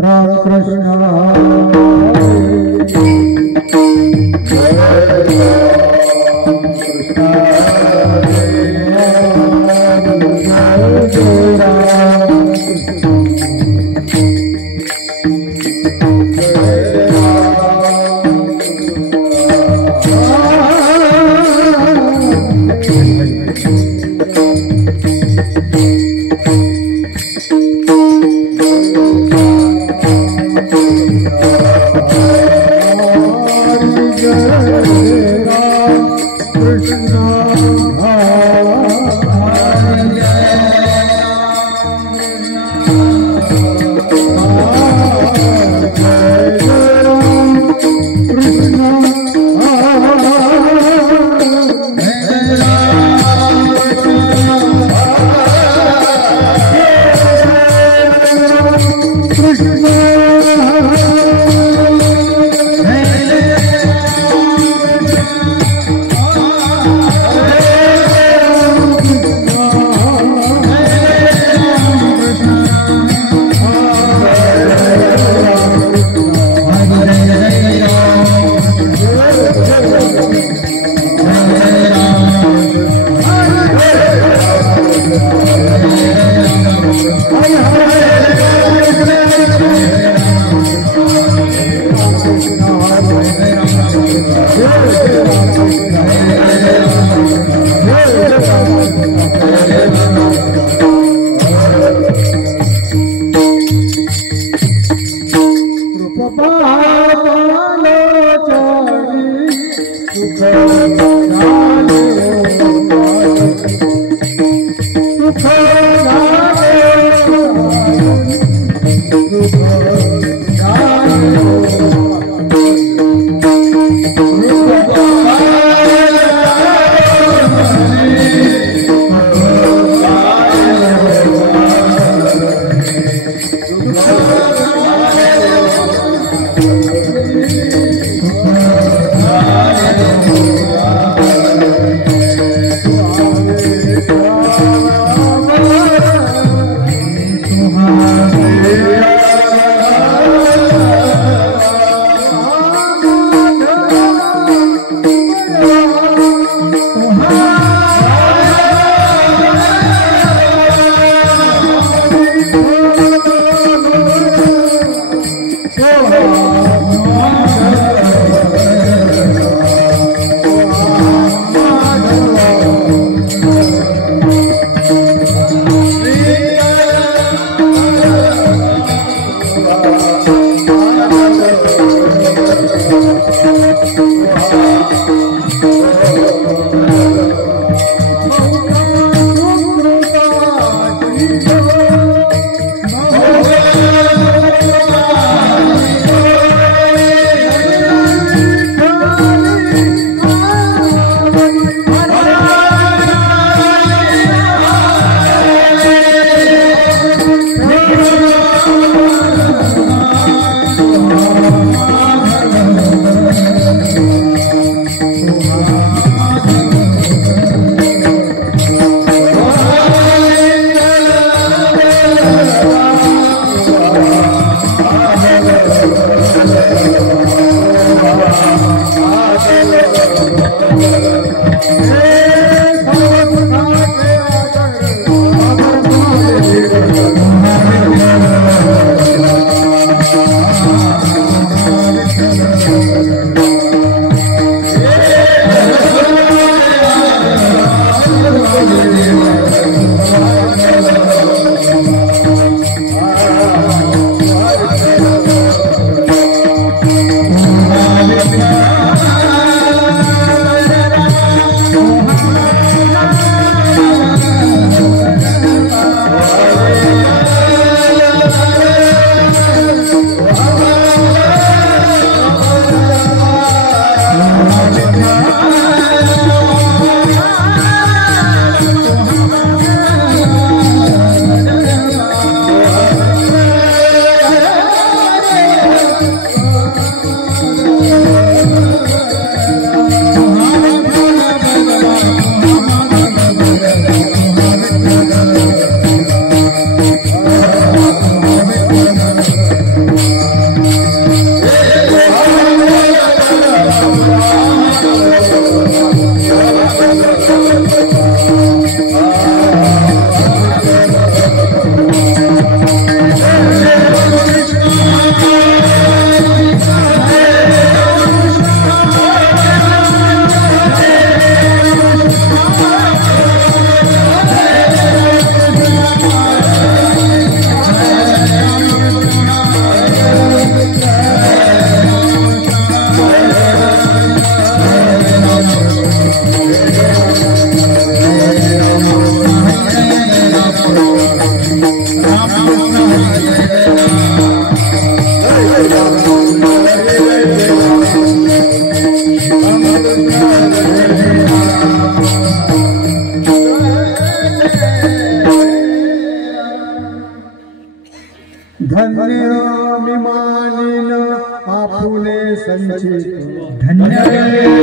राम कृष्ण सुख धन्यमिमानिन आपुले संचित तुझे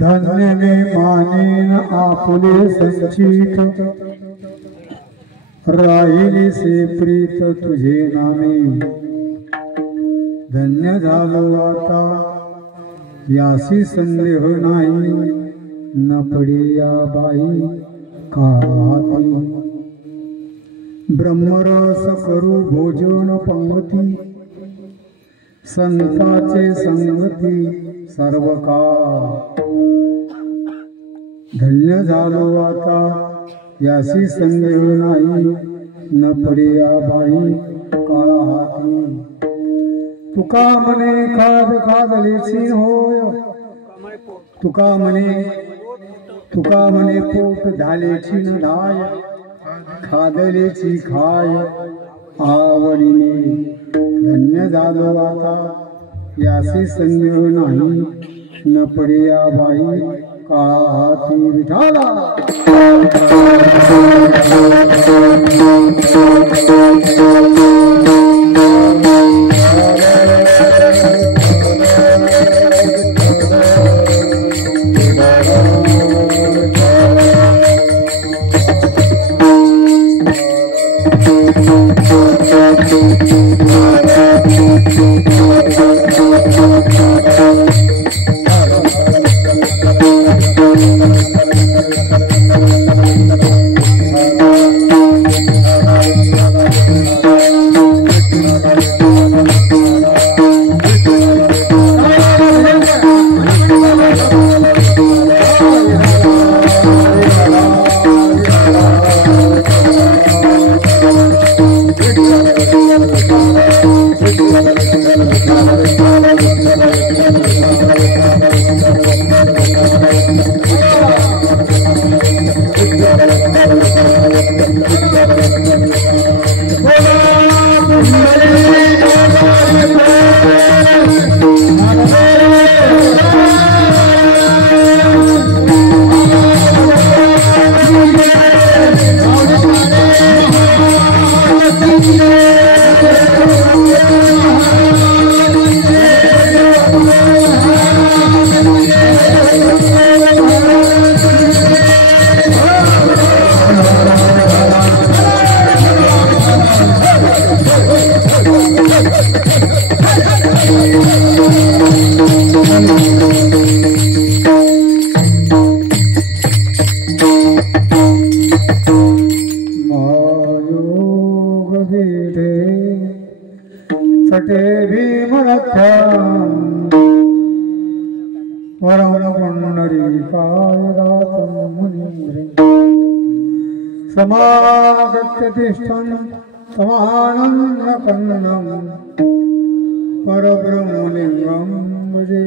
धन्य मी मानेन आपुले संचित राहिली से प्रीत तुझे नामे धन्य झालो आता यासी संदेह नाही न पडे या बाई काती ब्रह्मरस करू भोजन पंगती संताचे संगती सर्व काळ धन्य झालो आता यासी संदेह नाही न पडे या बाई काळा हाती तुका म्हणे खाद खादलीची होय तुका म्हणे पोट झालेची न धाय खादलेची खाय आवडीने धन्य झालो आता यासी संदेह नाही न पडे या बाई काळा हाती विठाला समागत्यतिष्ठन् समानन्दकन्नं परब्रह्मलिङ्गं भजे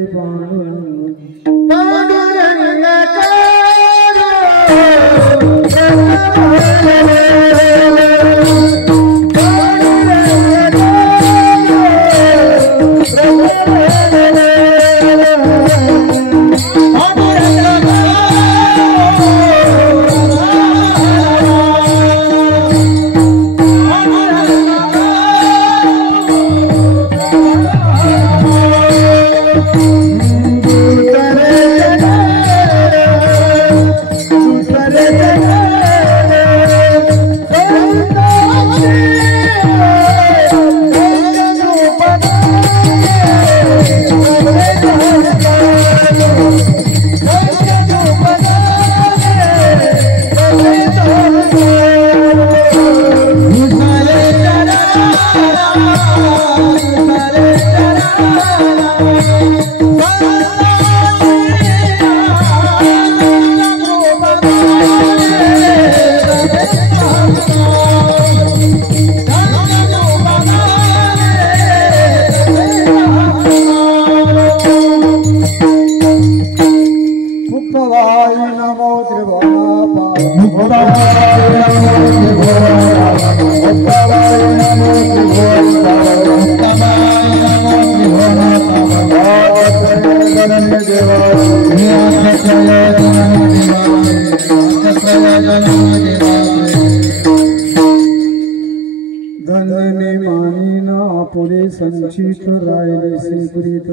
धन्य मानिना आपुले संचित राहिले से प्रीत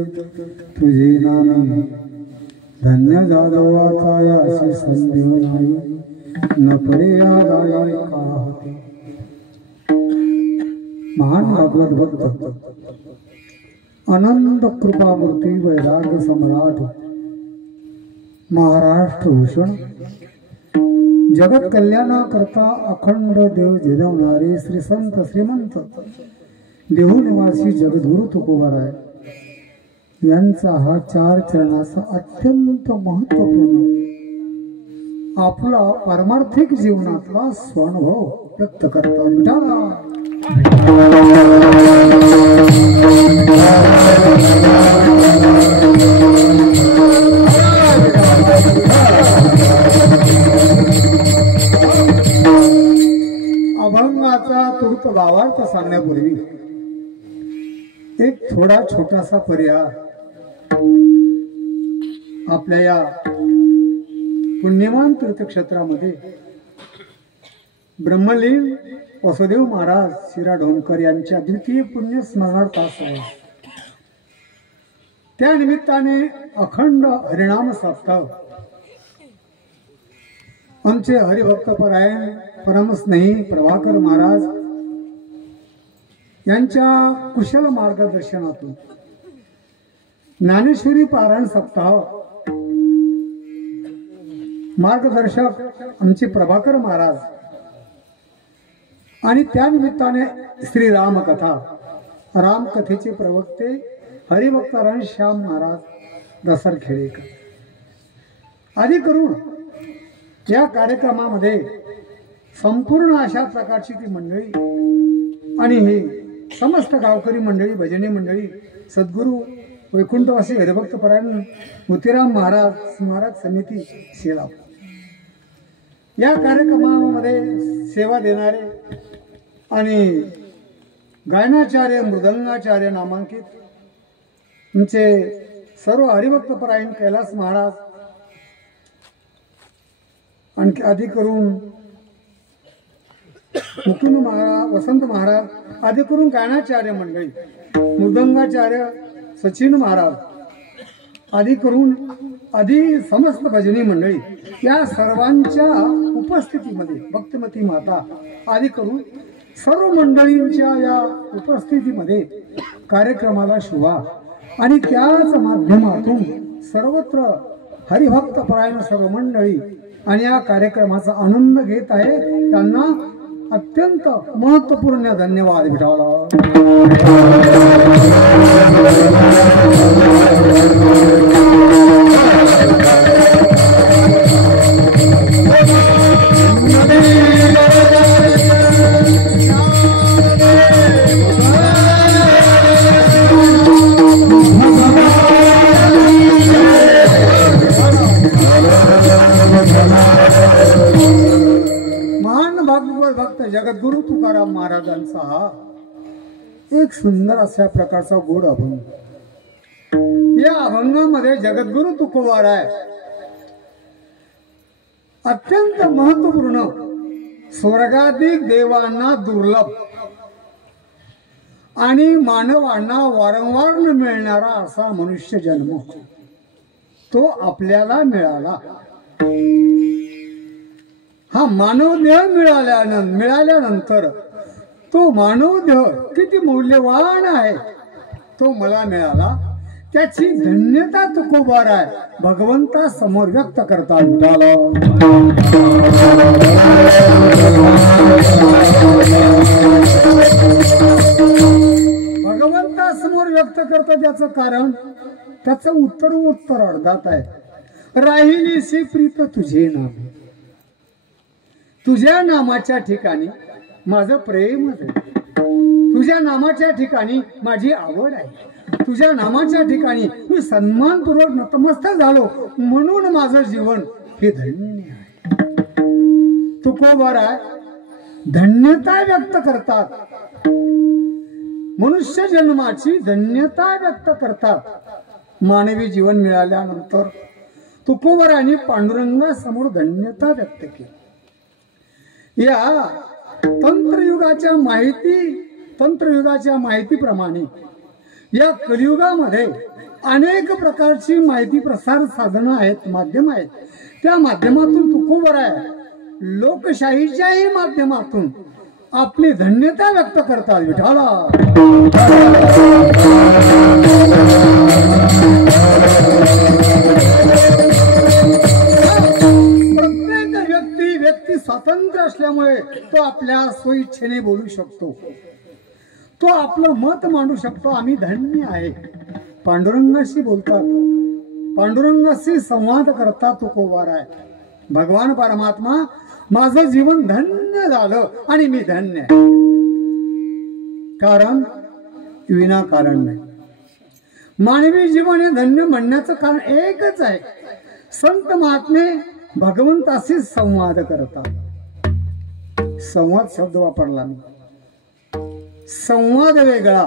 तुझे नामे धन्य जादवाचा याशी संदेह नाही, न पडे आगाई काहते. महान भागवत भक्त अनंत कृपामूर्ती वैराग्य सम्राट महाराष्ट्र भूषण जगत कल्याणाकरता अखंड देव जिजवणारे श्री संत श्रीमंत देहू निवासी जगद्गुरु तुकोबाराय यांचा हा 4 चरणाचा अत्यंत महत्वपूर्ण आपला पारमार्थिक जीवनातला स्वानुभव व्यक्त करता विठाला. अभंगाचा तूर्त भावार्थ सांगण्यापूर्वी एक थोडा छोटासा पर्याय आपल्या या पुण्यवान तीर्थक्षेत्रामध्ये ब्रह्मलीन वसुदेव महाराज शिराढोणकर यांच्या द्वितीय पुण्य स्मरणार्थ आहे. त्या निमित्ताने अखंड हरिनाम सप्ताह आमचे हरिभक्त परायण परमस्नेही प्रभाकर महाराज यांच्या कुशल मार्गदर्शनातून ज्ञानेश्वरी पारायण सप्ताह मार्गदर्शक आमचे प्रभाकर महाराज आणि त्या निमित्ताने श्रीराम कथा रामकथेचे प्रवक्ते हरिभक्त श्याम महाराज दसरखेडेकर आदी करून या कार्यक्रमामध्ये संपूर्ण अशा प्रकारची ती मंडळी आणि हे समस्त गावकरी मंडळी भजनी मंडळी सद्गुरू वैकुंठवासी हरिभक्त परायण मोतीराम महाराज स्मारक समिती शेलाव या कार्यक्रमामध्ये सेवा देणारे आणि गायनाचार्य मृदंगाचार्य नामांकित आमचे सर्व हरिभक्त परायण कैलास महाराज आणखी आदी करून मुकुंद महाराज वसंत महाराज आदी करून गायनाचार्य मंडळी मृदंगाचार्य सचिन महाराज आदी करून आदी समस्त भजनी मंडळी या सर्वांच्या उपस्थितीमध्ये भक्तिमती माता आदी करून सर्व मंडळींच्या या उपस्थितीमध्ये कार्यक्रमाला शोभा आणि त्याच माध्यमातून सर्वत्र हरिभक्त परायण सर्व मंडळी आणि या कार्यक्रमाचा आनंद घेत आहे त्यांना अत्यंत महत्वपूर्ण धन्यवाद विठाला. भक्त जगद्गुरु तुकाराम महाराजांचा हा एक सुंदर अशा प्रकारचा गोड अभंग. या अभंगामध्ये जगद्गुरु तुकोबाराय अत्यंत महत्वपूर्ण स्वर्गाधिक देवांना दुर्लभ आणि मानवांना वारंवार न मिळणारा असा मनुष्य जन्म तो आपल्याला मिळाला. हा मानव देह मिळाल्यानंतर तो मानव देह किती मौल्यवान आहे तो मला मिळाला त्याची धन्यता तुकोबाराय भगवंता समोर व्यक्त करता उठाला. भगवंता समोर व्यक्त करता त्याचं कारण त्याचं उत्तर अर्धात आहे. राहिलीसी प्रीत तुझे नाम, तुझ्या नामाच्या ठिकाणी माझं प्रेम आहे, तुझ्या नामाच्या ठिकाणी माझी आवड आहे, तुझ्या नामाच्या ठिकाणी मी सन्मानपूर्वक नतमस्तक झालो म्हणून माझं जीवन हे धन्य आहे. तुकोबाराय धन्यता व्यक्त करतात, मनुष्य जन्माची धन्यता व्यक्त करतात. मानवी जीवन मिळाल्यानंतर तुकोबारायांनी पांडुरंगासमोर धन्यता व्यक्त केली. या तंत्रयुगाच्या माहितीप्रमाणे या कलियुगामध्ये अनेक प्रकारची माहिती प्रसार साधनं आहेत, माध्यम आहेत. त्या माध्यमातून तुकोबर आहे लोकशाहीच्याही माध्यमातून आपली धन्यता व्यक्त करतात. विठाला प्रत्येक व्यक्ती स्वतंत्र असल्यामुळे तो आपल्या स्वइच्छेने बोलू शकतो, तो आपलं मत मांडू शकतो. आम्ही धन्य आहे. पांडुरंगाशी बोलतात, पांडुरंगाशी संवाद करतात तुकोबार आहे. भगवान परमात्मा माझं जीवन धन्य झालं आणि मी धन्य आहे. कारण विनाकारण नाही. मानवी जीवन हे धन्य म्हणण्याचं कारण एकच आहे. संत महात्मे भगवंताशी संवाद करतात. संवाद शब्द वापरला मी. संवाद वेगळा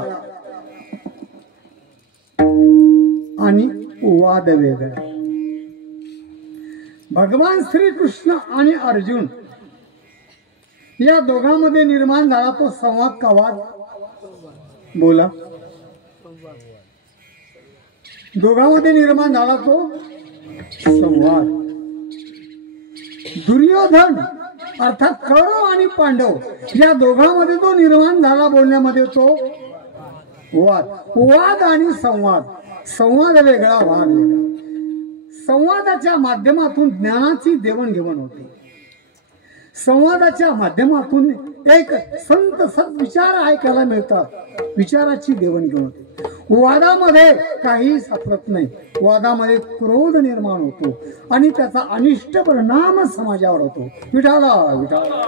आणि वाद वेगळा. भगवान श्रीकृष्ण आणि अर्जुन या दोघांमध्ये निर्माण झाला तो संवाद का वाद? बोला. दोघांमध्ये निर्माण झाला तो संवाद. दुर्योधन अर्थात कौरव आणि पांडव या दोघांमध्ये तो निर्माण झाला बोलण्यामध्ये तो वाद. वाद आणि संवाद. संवाद वेगळा, वाद वेगळा. संवादाच्या माध्यमातून ज्ञानाची देवाणघेवाण होते. संवादाच्या माध्यमातून एक संत सद्विचार ऐकायला मिळतात, विचाराची देवाणघेवाण होते. वादामध्ये काही सापडत नाही. वादामध्ये क्रोध निर्माण होतो आणि त्याचा अनिष्ट परिणाम समाजावर होतो. विठाला विठाला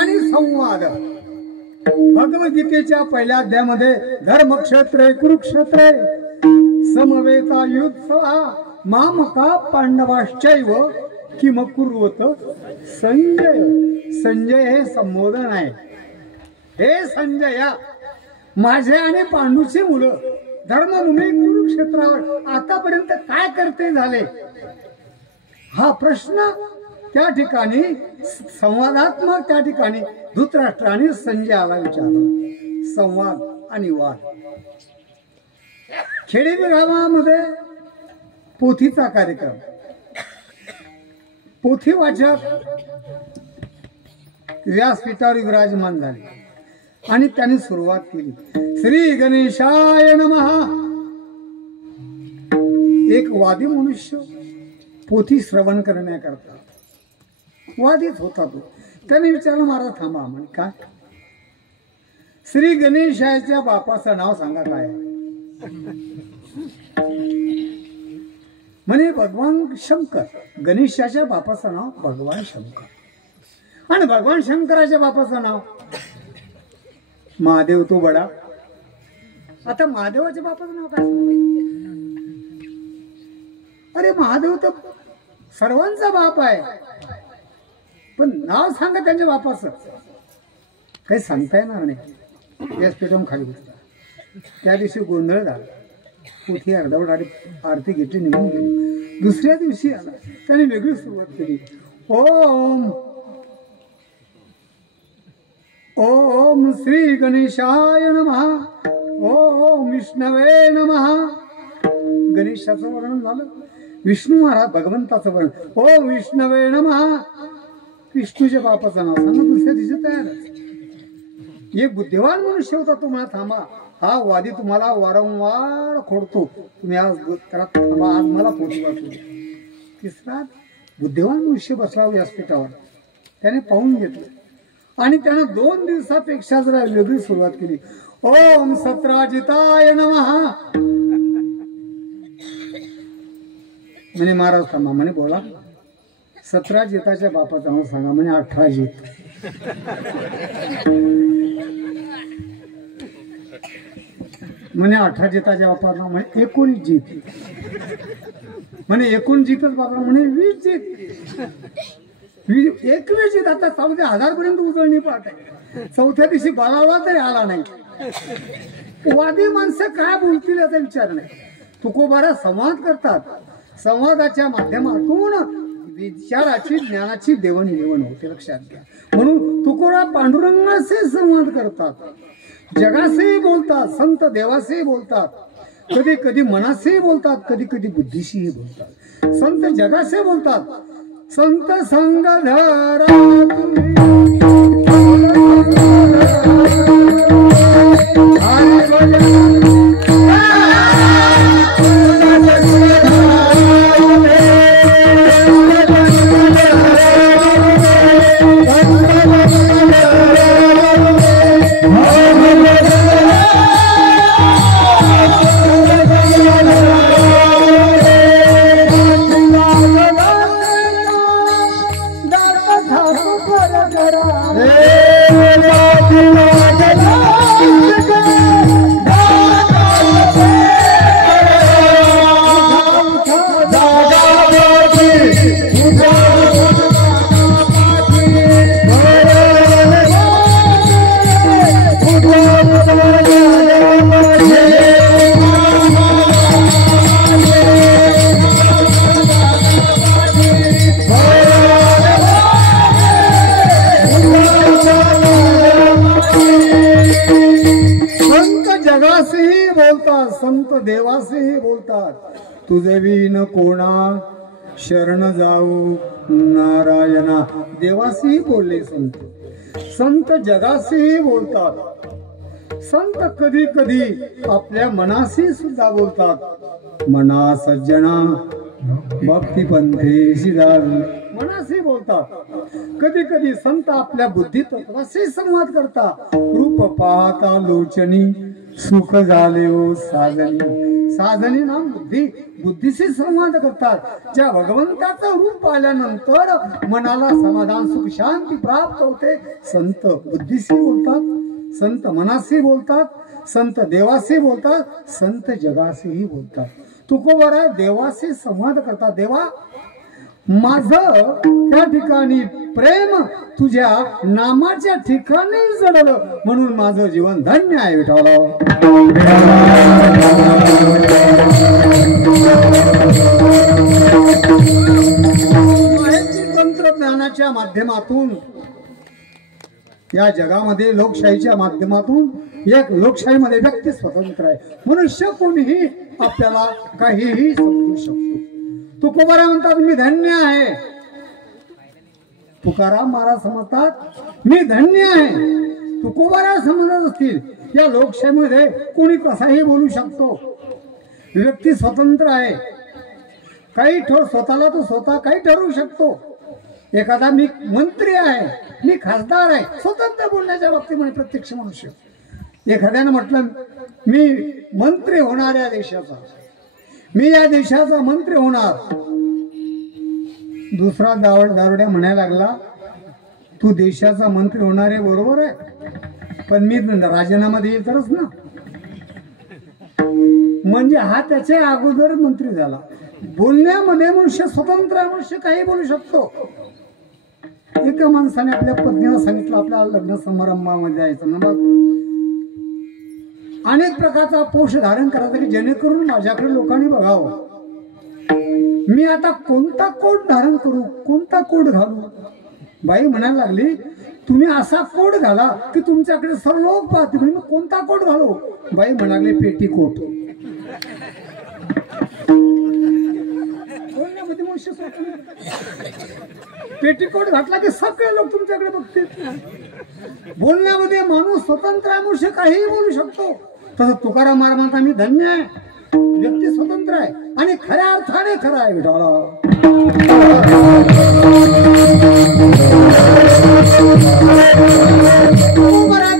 आणि संवाद. भगवद्गीतेच्या पहिल्या अध्यायामध्ये धर्मक्षेत्रे कुरुक्षेत्रे समवेता युत्सवा मामका पांडवाश्चैव किम कुर्वत संजय. संजय हे संबोधन आहे. हे संजया, माझे आणि पांडूची मुलं धर्मभूमी कुरुक्षेत्रावर आतापर्यंत काय करते झाले, हा प्रश्न त्या ठिकाणी संवादात्मक त्या ठिकाणी धृतराष्ट्राने संजयाला विचारला. संवाद आणि वाद. खेडे गावामध्ये पोथीचा कार्यक्रम. पोथी वाचक व्यासपीठावर विराजमान झाले आणि त्यांनी सुरुवात केली. श्री गणेशाय नमः. एक वादी मनुष्य पोथी श्रवण करण्याकरता वादीत होता. तो त्याने विचारलं, महाराज थांबा. म्हणे काय? श्री गणेशाच्या बापाचं नाव सांगा काय? म्हणे भगवान शंकर. गणेशाच्या बापाचं नाव भगवान शंकर. आणि भगवान शंकराच्या बापाचं नाव महादेव तो बडा. आता महादेवाच्या बापाचं नाव काय? अरे महादेव तर सर्वांचा बाप आहे, पण नाव सांगा त्यांच्या बापाचं. काही सांगता येणार नाही. व्यासपीठावरून खाली बसला. त्या दिवशी गोंधळ झाला. पोथी अर्धवट आरती घेतली, निघून गेली. दुसऱ्या दिवशी आला. त्याने वेगळी सुरुवात केली. ओम ओम श्री गणेशाय नमः. ओम विष्णवे नमः. गणेशाचं वर्णन झालं. विष्णू महाराज भगवंताचं वर्णन. ओम विष्णवे नमः. विष्णूच्या बापाचं नाव सांगा. दुसऱ्या दिवशी तयारच. एक बुद्धिवान मनुष्य होता. तुम्हाला थांबा, हा वादी तुम्हाला वारंवार खोडतो, तुम्ही आज त्याला थांबा, आज मला पोथी वाचू. तिसरा बुद्धिवान मनुष्य बसला व्यासपीठावर. त्याने पाहून घेतलं आणि त्यानं 2 दिवसापेक्षा जरा वेगळी सुरुवात केली. ओम सत्राजिताय नमः. म्हणे महाराज थांबा. म्हणे बोला. 17 जिताच्या बापाचं नाव सांगा. म्हणे 18 जित. म्हणे 18 जिताच्या बापाचं नाव. म्हणे 19 जित. म्हणे 19 जितच बापा. म्हणे 20 जित. 21 जित. आता 14,000 पर्यंत उजळणी पाहत आहे. चौथ्या दिवशी बाळावा तरी आला नाही. वादी माणसं काय बोलतील याचा विचार नाही. तुकोबारा संवाद करतात. संवादाच्या माध्यमातून विचाराची ज्ञानाची देवाणघेवाण होते, लक्षात घ्या. म्हणून तुकोबा पांडुरंगाशी संवाद करतात, जगाशी बोलतात, संत देवाशी बोलतात, कधी कधी मनाशी बोलतात, कधी कधी बुद्धीशी बोलतात. संत जगाशी बोलतात. संत संग धरा संत देवासेही बोलतात. तुझे विन कोणा शरण जाऊ नारायणा. देवासेही बोलले संत. संत जगाशीही बोलतात. संत कधी कधी आपल्या मनाशी सुद्धा बोलतात. मना सज्जना भक्ती पंथेशी मनाशी बोलतात. कधी कधी संत आपल्या बुद्धी तत्वाशी संवाद करतात. रूप पाहता लोचनी सुख झाले हो साधनी. साधनी नाम बुद्धी, बुद्धीशी संवाद करतात. ज्या भगवंताचं रूप पाहिल्यानंतर मनाला समाधान सुख शांती प्राप्त होते. संत बुद्धीशी बोलतात, संत मनाशी बोलतात, संत देवाशी बोलतात, संत जगाशीही बोलतात. तुकोबारा देवाशी संवाद करतात. देवा माझं त्या ठिकाणी प्रेम तुझ्या नामाच्या ठिकाणी जडलं म्हणून माझं जीवन धन्य आहे विठ्ठला. माहिती तंत्रज्ञानाच्या माध्यमातून या जगामध्ये लोकशाहीच्या माध्यमातून एक लोकशाहीमध्ये व्यक्ती स्वतंत्र आहे. मनुष्य कोणीही आपल्याला काहीही समजू शकतो. तुकोबारा म्हणतात मी धन्य आहे. तुकाराम महाराज समजतात मी धन्य आहे. तुकोबारा समजत असतील या लोकशाहीमध्ये कोणी कसाही बोलू शकतो. व्यक्ती स्वतंत्र आहे. काही स्वतःला तो स्वतः काही ठरवू शकतो. एखादा मी मंत्री आहे, मी खासदार आहे, स्वतंत्र बोलण्याच्या बाबतीमध्ये प्रत्यक्ष मनुष्य. एखाद्यानं म्हटलं मी मंत्री होणार या देशाचा, मी या देशाचा मंत्री होणार. दुसरा दारुड्या म्हणायला लागला तू देशाचा मंत्री होणार आहे बरोबर आहे, पण मी राजीनामा देईल तरच ना. म्हणजे हा त्याच्या अगोदर मंत्री झाला. बोलण्यामध्ये मनुष्य स्वतंत्र, मनुष्य काही बोलू शकतो. एका माणसाने आपल्या पत्नीला सांगितलं आपल्या लग्न समारंभामध्ये जायचं ना, बघ अनेक प्रकारचा पोष धारण करायचा की जेणेकरून माझ्याकडे लोकांनी बघावं. मी आता कोणता कोट धारण करू, कोणता कोट घालू. बाई म्हणायला लागली तुम्ही असा कोट घाला की तुमच्याकडे सर्व लोक पाहतील. मी कोणता कोट घालू. बाई म्हणाले पेटी कोट. बोलण्यामध्ये मनुष्य पेटीकोट घातला की सगळे लोक तुमच्याकडे बघतील. बोलण्यामध्ये माणूस स्वतंत्र आहे, मनुष्य काहीही बोलू शकतो. तसं तुकाराम महाराज म्हणतात मी धन्य आहे, व्यक्ती स्वतंत्र आहे आणि खऱ्या अर्थाने खरं आहे विठाला.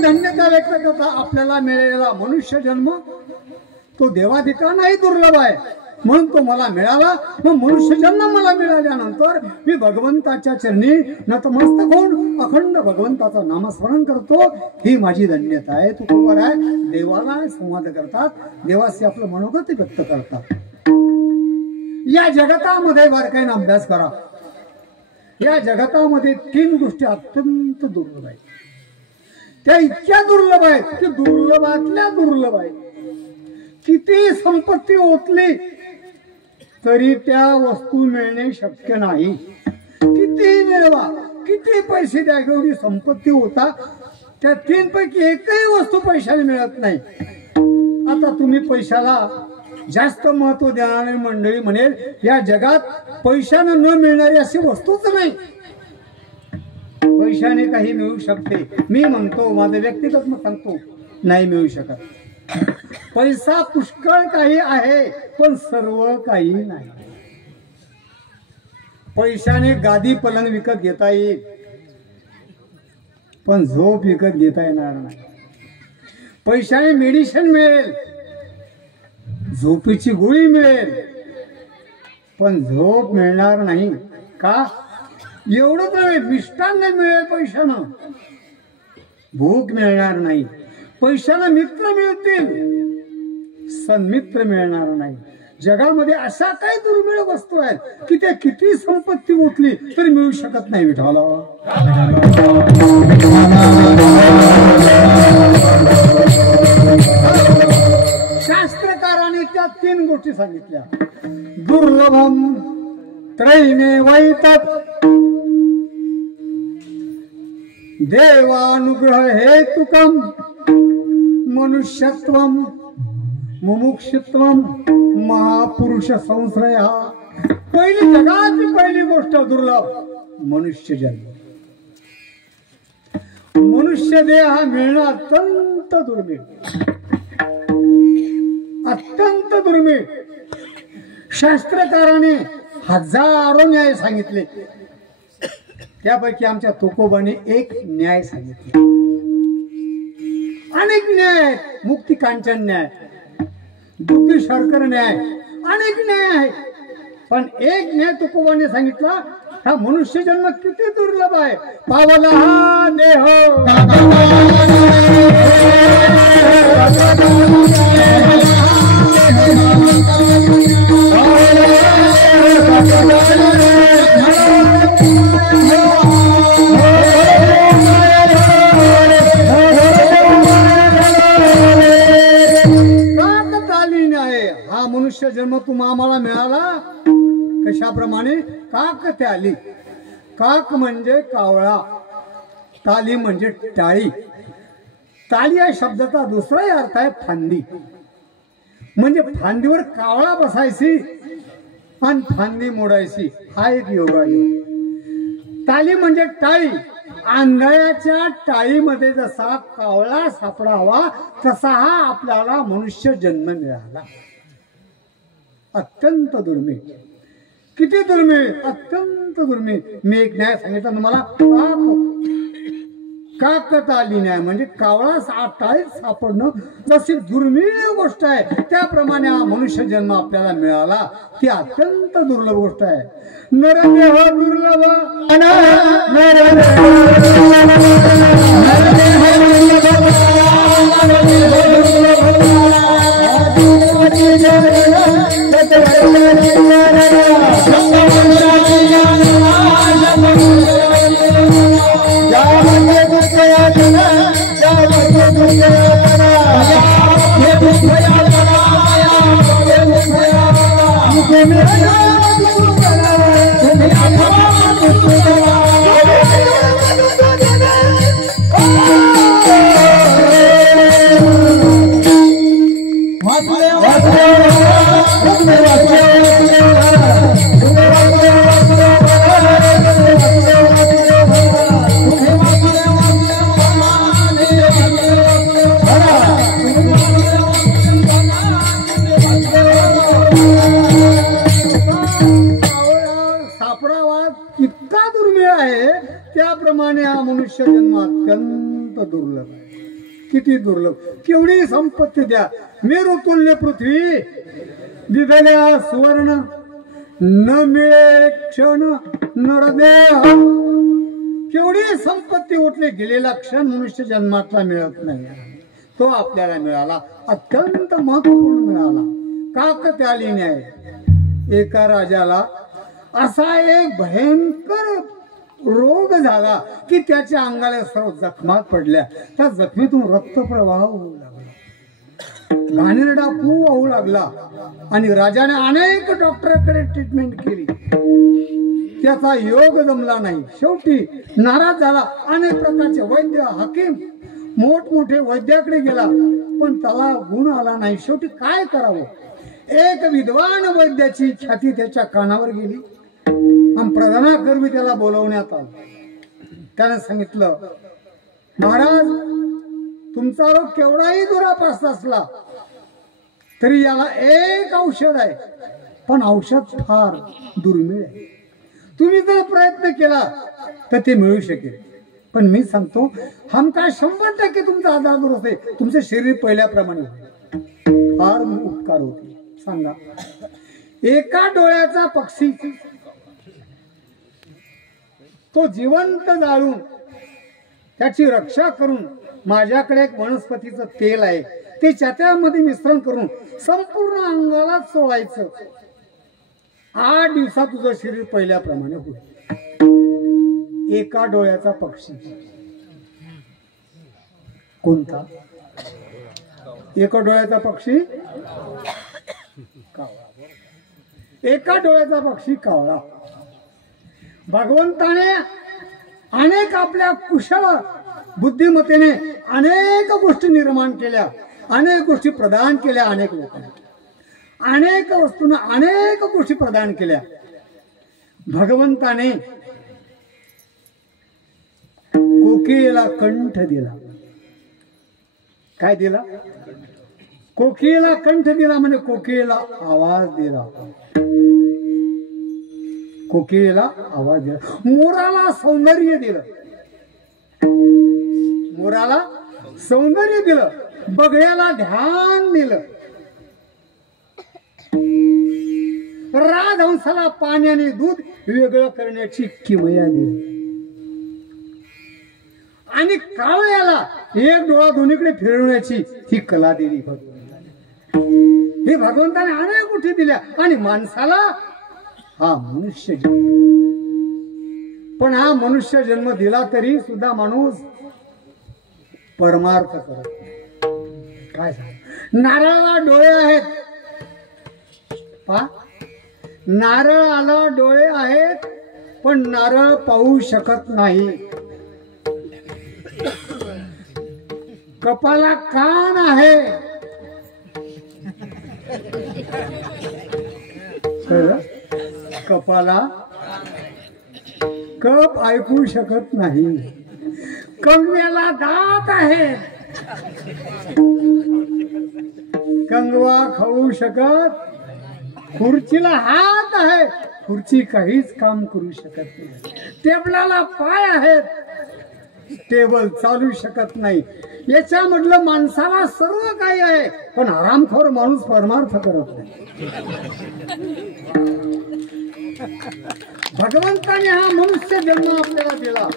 धन्यता व्यक्त करता आपल्याला मिळालेला मनुष्य जन्म तो देवाधिका नाही दुर्लभ आहे म्हणून तो मला मिळाला. मग मनुष्य जन्म मला मिळाल्यानंतर मी भगवंताच्या चरणी नतमस्तक होऊन अखंड भगवंताचं नामस्मरण करतो. ही माझी धन्यता आहे. तुकोबार आहे देवाला संवाद करतात, देवाशी आपलं मनोगत व्यक्त करतात. या जगतामध्ये बारकाईने अभ्यास करा. या जगतामध्ये 3 गोष्टी अत्यंत दुर्लभ आहेत. त्या इतक्या दुर्लभ आहेत की दुर्लभातल्या दुर्लभ आहेत. किती संपत्ती ओतली तरी त्या वस्तू मिळणे शक्य नाही. किती मिळवा, किती पैसे द्या, एवढी संपत्ती होता त्या 3 पैकी एकही वस्तू पैशाने मिळत नाही. आता तुम्ही पैशाला जास्त महत्व देणारी मंडळी म्हणेल या जगात पैशानं न मिळणारी अशी वस्तूच नाही. पैशाने काही मिळू शकते, मी म्हणतो, माझं व्यक्तिगत मत सांगतो, नाही मिळू शकत. पैसा पुष्कळ काही आहे पण सर्व काही नाही. पैशाने गादी पलंग विकत घेता येईल पण झोप विकत घेता येणार नाही. पैशाने मेडिसिन मिळेल, झोपेची गोळी मिळेल पण झोप मिळणार नाही. का? एवढंच नव्हे, मिष्टान्न मिळेल पैशानं, भूक मिळणार नाही. पैशानं मित्र मिळतील, सन्मित्र मिळणार नाही. जगामध्ये अशा काही दुर्मिळ वस्तू आहेत की त्या किती संपत्ती उठली तरी मिळू शकत नाही. विठाला शास्त्रकाराने त्या 3 गोष्टी सांगितल्या. दुर्लभम त्रैमे वैतत् देवानुग्रह हेतुकम मनुष्यत्वम मुमुक्षुत्वम महापुरुष संश्रय. पहिली जगाची पहिली गोष्ट दुर्लभ मनुष्य जन्म. मनुष्य देह हा मिळणं अत्यंत दुर्मिळ, अत्यंत दुर्मिळ. शास्त्रकाराने हजारो न्याय सांगितले, त्यापैकी आमच्या तुकोबाने एक न्याय सांगितले. अनेक न्याय, मुक्ती कांचन न्याय, बुद्धी शर्कर न्याय, अनेक न्याय आहे, पण एक न्याय तुकोबाने सांगितला. हा मनुष्य जन्म किती दुर्लभ आहे. पावला हा देह मनुष्य जन्म तुम्हा आम्हाला मिळाला कशाप्रमाणे? काक त्याली. काक म्हणजे कावळा, ताली म्हणजे टाळी. ताली या शब्दाचा दुसराही अर्थ आहे फांदी. म्हणजे फांदीवर कावळा बसायची आणि फांदी मोडायची, हा एक योग आहे. ताली म्हणजे टाळी. आंधळ्याच्या टाळीमध्ये जसा कावळा सापडावा तसा हा आपल्याला मनुष्य जन्म मिळाला. अत्यंत दुर्मिळ. किती दुर्मिळ, अत्यंत दुर्मिळ. मी एक न्याय सांगितला तुम्हाला, काकताली न्याय म्हणजे कावळा टाळीत सापडणं जशी दुर्मिळ गोष्ट आहे त्याप्रमाणे हा मनुष्य जन्म आपल्याला मिळाला ती अत्यंत दुर्लभ गोष्ट आहे. नरदेह दुर्लभ इतका दुर्मिळ आहे त्याप्रमाणे हा मनुष्य जन्म अत्यंत दुर्लभ आहे. किती दुर्लभ. केवढी संपत्ती द्या, मेरुतुल्य पृथ्वी दिदल्या सुवर्ण न मिळे क्षण नरदेह. केवढी संपत्ती उठली, गेलेला क्षण मनुष्य जन्मातला मिळत नाही, तो आपल्याला मिळाला, अत्यंत महत्वपूर्ण मिळाला. काकत्याली न्याय. एका राजाला असा एक भयंकर रोग झाला की त्याच्या अंगाला सर्व जखमा पडल्या, त्या जखमीतून रक्तप्रवाह होऊ लागला. घाणेरडा पू वाहू लागला आणि राजाने अनेक डॉक्टरांकडे ट्रीटमेंट केली, त्याचा योग जमला नाही. शेवटी नाराज झाला. अनेक प्रकारचे वैद्य, हकीम, मोठमोठे वैद्याकडे गेला, पण त्याला गुण आला नाही. शेवटी काय करावं? एक विद्वान वैद्याची ख्याती त्याच्या कानावर गेली आणि प्रधानाकरवी त्याला बोलवण्यात आलं. त्याने सांगितलं, महाराज, तुमचा रोग केवढाही दुरापास्त असला तरी याला एक औषध आहे, पण औषध फार दुर्मिळ आहे. तुम्ही जर प्रयत्न केला तर ते मिळू शकेल, पण मी सांगतो हमका 100% तुमचा आजार दुरुस्त आहे, तुमचे शरीर पहिल्याप्रमाणे होईल. फार उपकार होते. सांगा, एका डोळ्याचा पक्षी तो जिवंत जाळून त्याची रक्षा करून माझ्याकडे एक वनस्पतीचं तेल आहे, ते त्यामध्ये मिश्रण करून संपूर्ण अंगाला चोळायचं. 8 दिवसात तुझं शरीर पहिल्याप्रमाणे होईल. एका डोळ्याचा पक्षी कोणता? एका डोळ्याचा पक्षी कावळा. एका डोळ्याचा पक्षी कावळा. भगवंताने अनेक आपल्या कुशल बुद्धिमत्तेने अनेक गोष्टी निर्माण केल्या, अनेक गोष्टी प्रदान केल्या, अनेक लोकांना अनेक वस्तूंना अनेक गोष्टी प्रदान केल्या. भगवंताने कोकिळेला कंठ दिला. काय दिला? कोकिळेला कंठ दिला म्हणजे कोकिळेला आवाज दिला. कोकिळेला आवाज दिला. मोराला सौंदर्य दिलं. मोराला सौंदर्य दिलं. बगळ्याला ध्यान दिलं. राजहंसाला पाण्याने दूध वेगळं करण्याची किमया दिली. आणि कावळ्याला एक डोळा दोन्हीकडे फिरवण्याची ही कला दिली. हे भगवंताने अनेक गोष्टी दिल्या. आणि माणसाला हा मनुष्य जन्म, पण हा मनुष्य जन्म दिला तरी सुद्धा माणूस परमार्थ करत. काय सांग? नारळाला डोळे आहेत, पा नारळाला डोळे आहेत, पण नारळ पाहू शकत नाही. कपाला कान आहे, कपाला कप ऐकू शकत नाही. कंगव्याला दात आहे, कंगवा खाऊ शकत. खुर्चीला हात आहे, खुर्ची काहीच काम करू शकत नाही. टेबलाला पाय आहेत, टेबल चालू शकत नाही. याच्यामधलं माणसाला सर्व काही आहे, पण आरामखोर माणूस परमार्थ करत नाही. भगवंताने हा मनुष्य जन्म आपल्याला दिला.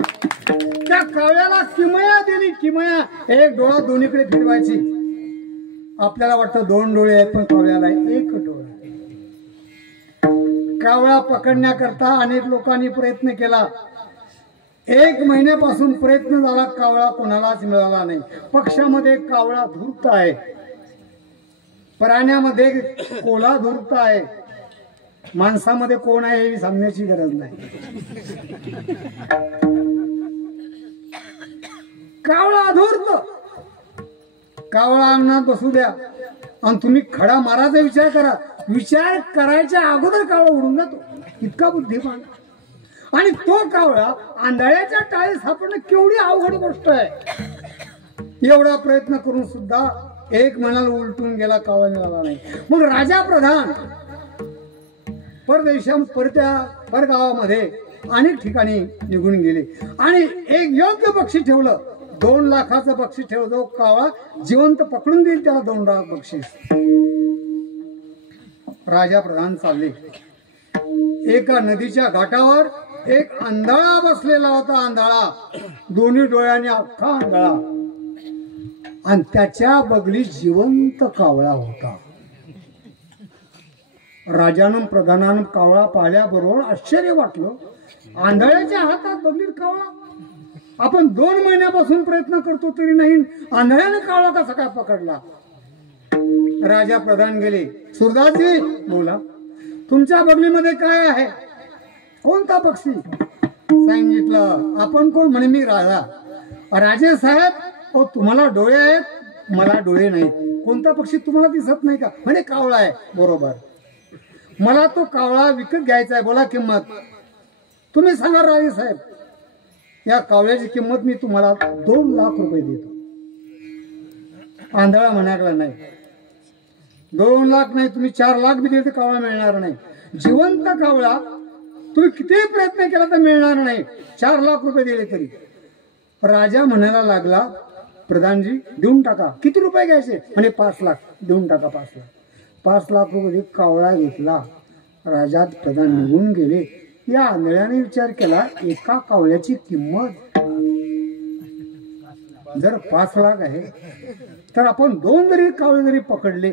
त्या कावळ्याला किमया दिली. किमया एक डोळा दोन्हीकडे फिरवायची. आपल्याला वाटतं 2 डोळे आहेत, पण कावळ्याला 1 डोळा. कावळा पकडण्याकरता अनेक लोकांनी प्रयत्न केला. 1 महिन्यापासून प्रयत्न झाला, कावळा कोणालाच मिळाला नाही. पक्ष्यामध्ये कावळा धूर्त आहे, प्राण्यामध्ये कोल्हा धूर्त आहे, माणसामध्ये कोण आहे हे सांगण्याची गरज नाही. कावळा धूर्त. कावळा अंगणात बसू द्या आणि तुम्ही खडा मारायचा विचार करा. विचार करायच्या अगोदर कावळा उडून जातो, इतका बुद्धिमान. आणि तो कावळा आंधळ्याच्या टाळी सापडणं केवढी अवघड गोष्ट आहे. एवढा प्रयत्न करून सुद्धा 1 महिन्याला उलटून गेला, कावळा मिळाला नाही. मग राजा प्रधान परगावामध्ये अनेक ठिकाणी निघून गेले आणि एक योग्य बक्षीस ठेवलं. 2 लाखाचं बक्षीस ठेवलं. जो कावळा जिवंत पकडून देईल त्याला 2 लाख बक्षीस. राजा प्रधान चालले. एका नदीच्या घाटावर एक आंधळा बसलेला होता. आंधळा, दोन्ही डोळ्याने अख्खा आंधळा, आणि त्याच्या बगली जिवंत कावळा होता. राजानं प्रधानानं कावळा पाहिल्याबरोबर आश्चर्य वाटलं. आंधळ्याच्या हातात बगलीत कावळा. आपण 2 महिन्यापासून प्रयत्न करतो तरी नाही, आंधळ्यानं कावळा कसा काय पकडला? राजा प्रधान गेले. सुरदासजी बोला, तुमच्या बगलीमध्ये काय आहे? कोणता पक्षी? सांगितलं. आपण कोण? म्हणे मी राजा. राजे साहेब, तुम्हाला डोळे आहेत, मला डोळे नाहीत. कोणता पक्षी तुम्हाला दिसत नाही का? म्हणे कावळा आहे. बरोबर, मला तो कावळा विकत घ्यायचा आहे. बोला किंमत. तुम्ही सांगा राजे साहेब. या कावळ्याची किंमत मी तुम्हाला 2 लाख रुपये देतो. आंधळा म्हणायला नाही. 2 लाख नाही, तुम्ही 4 लाख बी दिले तर कावळा मिळणार नाही. जिवंत कावळा तुम्ही कितीही प्रयत्न केला तर मिळणार नाही, 4 लाख रुपये दिले तरी. राजा म्हणायला लागला, प्रधानजी देऊन टाका. किती रुपये घ्यायचे? म्हणे 5 लाख. देऊन टाका 5 लाख. 5 लाख रुपये कावळा घेतला. राजा प्रधान निघून गेले. या आंधळ्याने विचार केला, एका कावळ्याची किंमत जर 5 लाख आहे तर आपण 2 जरी कावळे जरी पकडले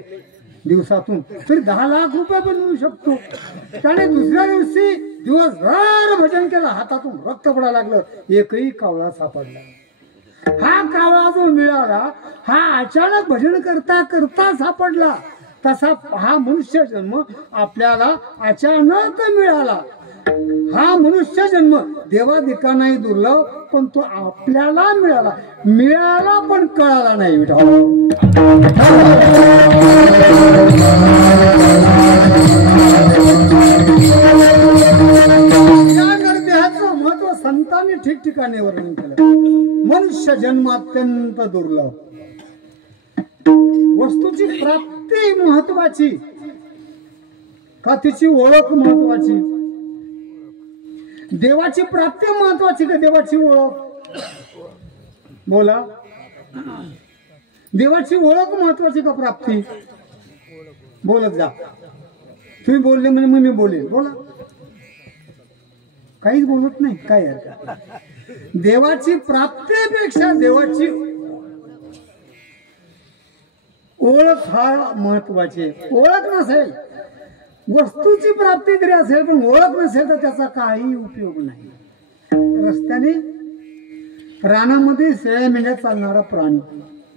दिवसातून तरी 10 लाख रुपये पण मिळू शकतो. त्याने दुसऱ्या दिवशी दिवसभर भजन केलं. हातातून रक्त पडायला लागलं. एकही कावळा सापडला. हा कावळा जो मिळाला हा अचानक भजन करता करता सापडला. तसा हा मनुष्य जन्म आपल्याला अचानक मिळाला. हा मनुष्य जन्म देवादिका नाही दुर्लभ, पण तो आपल्याला मिळाला पण कळाला नाही. देहाचं महत्व संतांनी ठिकठिकाणी वर्णन केलं. मनुष्य जन्म अत्यंत दुर्लभ. वस्तूची प्राप्ती महत्वाची का तिची ओळख महत्वाची? देवाची प्राप्ती महत्वाची का देवाची ओळख? बोला. देवाची ओळख महत्वाची का प्राप्ती? बोलत जा. तुम्ही बोलले म्हणजे मग मी बोलेल. बोला. काहीच बोलत नाही. काय हरकत. देवाची प्राप्तीपेक्षा देवाची ओळख फार महत्वाची. ओळख नसेल, वस्तूची प्राप्ती जरी असेल पण ओळख नसेल तर त्याचा काही उपयोग नाही. रस्त्याने रानामध्ये शेळ्या मेंढ्या चालणारा प्राणी,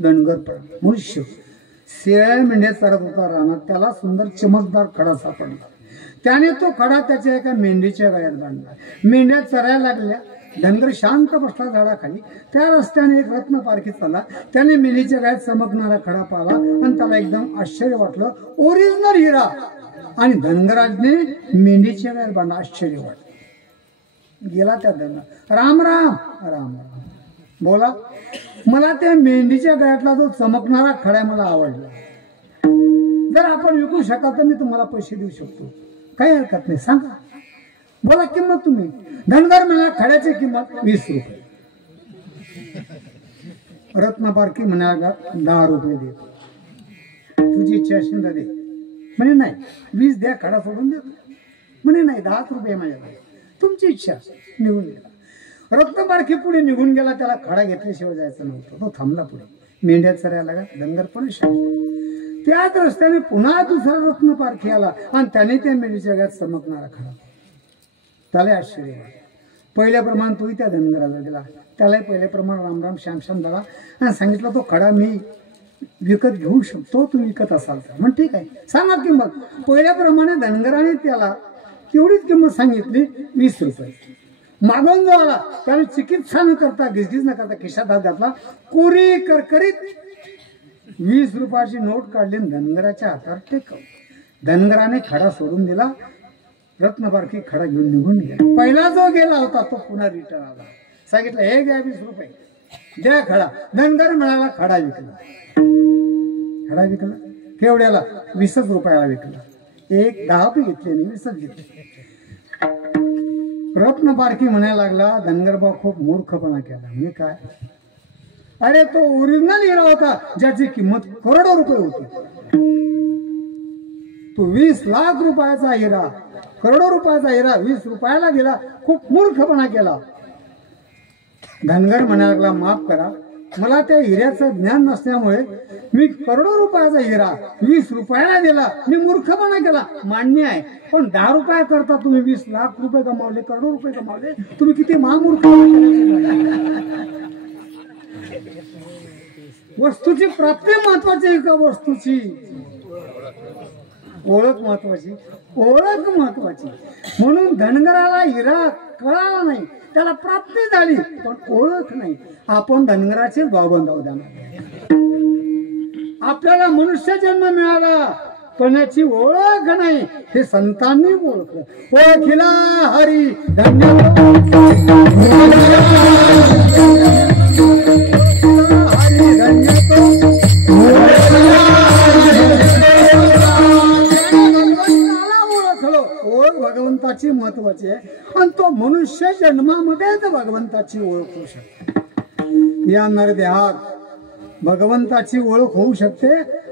धनगर प्राणी, मनुष्य शेळ्या मेंढ्या चालत होता रानात. त्याला सुंदर चमकदार खडा सापडला. त्याने तो खडा त्याच्या एका मेंढीच्या गळ्यात बांधला. मेंढ्या चरायला लागल्या. धनगर शांत बसला झाडाखाली. त्या रस्त्याने एक रत्न पारखी चालला. त्याने मेंढीच्या गळ्यात चमकणारा खडा पाहिला आणि त्याला एकदम आश्चर्य वाटलं. ओरिजिनल हिरा. आणि धनगराजने मेंढीच्या गळ्यात बांधला. आश्चर्य वाटलं. गेला त्या धनगर. राम राम. राम राम. बोला. मला त्या मेंढीच्या गळ्यातला जो चमकणारा खडा मला आवडला. जर आपण विकू शकाल तर मी तुम्हाला पैसे देऊ शकतो. काही हरकत नाही. सांगा. बोला किंमत तुम्ही. धनगर म्हणा खड्याची किंमत 20 रुपये. रत्नपारखी म्हणाला 10 रुपये दे. तुझी इच्छा असेल तर दे. म्हणे नाही 20 द्या, खडा सोडून देतो. म्हणे नाही 10 रुपये माझ्याकडे. तुमची इच्छा. निघून गेला. रत्नपारखी पुढे निघून गेला. त्याला खडा घेतल्याशिवाय जायचं नव्हतं. तो थांबला पुढे. मेंढ्यात चरायला लागला. धनगर पण शांत. त्याच रस्त्याने पुन्हा दुसरा रत्नपारखी आला आणि त्याने त्या मेंढीच्या गळ्यात चमकणारा खडा. त्याला आश्चर्य. पहिल्याप्रमाणे तोही त्या धनगराला दिला. त्यालाही पहिल्याप्रमाणे रामराम श्यामश्याम झाला आणि सांगितलं तो खडा मी विकत घेऊ शकतो, तुम्ही विकत असाल तर. मग ठीक आहे, सांगा किंमत. पहिल्याप्रमाणे धनगराने त्याला तेवढीच किंमत सांगितली, 20 रुपये. मागून जो आला त्याने चिकित्सा न करता, गिजगिज न करता खिशात हात घातला. कोरी करकरीत 20 रुपयाची नोट काढली धनगराच्या हातात टेकव. धनगराने खडा सोडून दिला. रत्नपारखी खडा घेऊन निघून गेला. पहिला जो गेला होता तो पुन्हा रिटर्न आला. सांगितलं हे घ्या 20 रुपये, द्या खडा. धनगर मिळाला. खडा विकला. खडा विकला केवढ्याला? 20 रुपयाला विकला. 10 बी घेतले नाही, 20 घेतले. रत्नपारखी म्हणायला लागला धनगरबा खूप मूर्खपणा केला. मी काय? अरे तो ओरिजिनल हिरा होता ज्याची किंमत करोडो रुपये होती. तो 20 लाख रुपयाचा हिरा, करोडो रुपयाचा हिरा 20 रुपयाला गेला. खूप मूर्खपणा केला. धनगर म्हणायला लागला माफ करा, मला त्या हिऱ्याचं ज्ञान नसल्यामुळे मी करोडो रुपयाचा हिरा 20 रुपयाला दिला. मी मूर्खपणा केला, मान्य आहे. पण 10 रुपया करता तुम्ही 20 लाख रुपये कमावले, करोडो रुपये कमावले. तुम्ही किती महामूर्ख. वस्तूची प्राप्ती महत्वाची आहे का वस्तूची ओळख महत्वाची? ओळख महत्वाची. म्हणून धनगराला हिरा कळाला नाही, त्याला प्राप्ती झाली पण ओळख नाही. आपण धनगराचे भावबंध आहोत. आपल्याला मनुष्य जन्म मिळाला पण याची ओळख नाही, हे संतांनी ओळखलं. ओळखीला हरी धन्यवाद. हरी धन्यवाद. ओळखलो. ओळख भगवंताची महत्वाची आहे आणि तो मनुष्य जन्मामध्येच भगवंताची ओळख होऊ शकते. या नरदेहात भगवंताची ओळख होऊ शकते.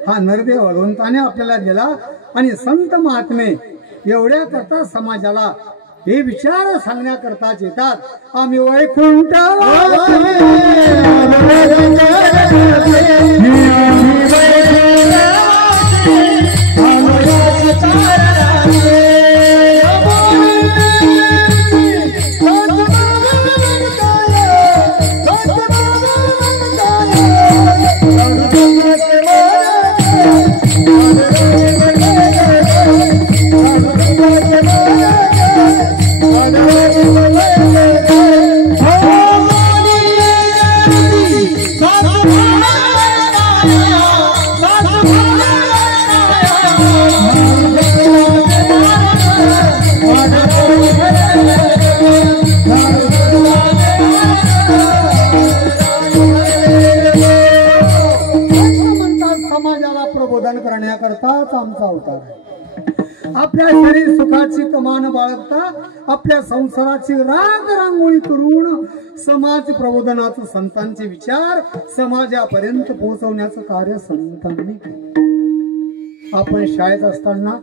हा नरदेह भगवंताने आपल्याला दिला आणि संत महात्मे एवढ्या करता समाजाला हे विचार सांगण्याकरताच येतात. आम्ही वैकुंठ करण्याकरताच आमचा अवतार आहे. आपल्या शरीर सुखाची कमान बाळगता आपल्या संसाराची राग रांगोळी करून समाज प्रबोधनाचं संतांचे विचार समाजापर्यंत पोहोचवण्याचं कार्य संतांनी केलं. आपण शाळेत असताना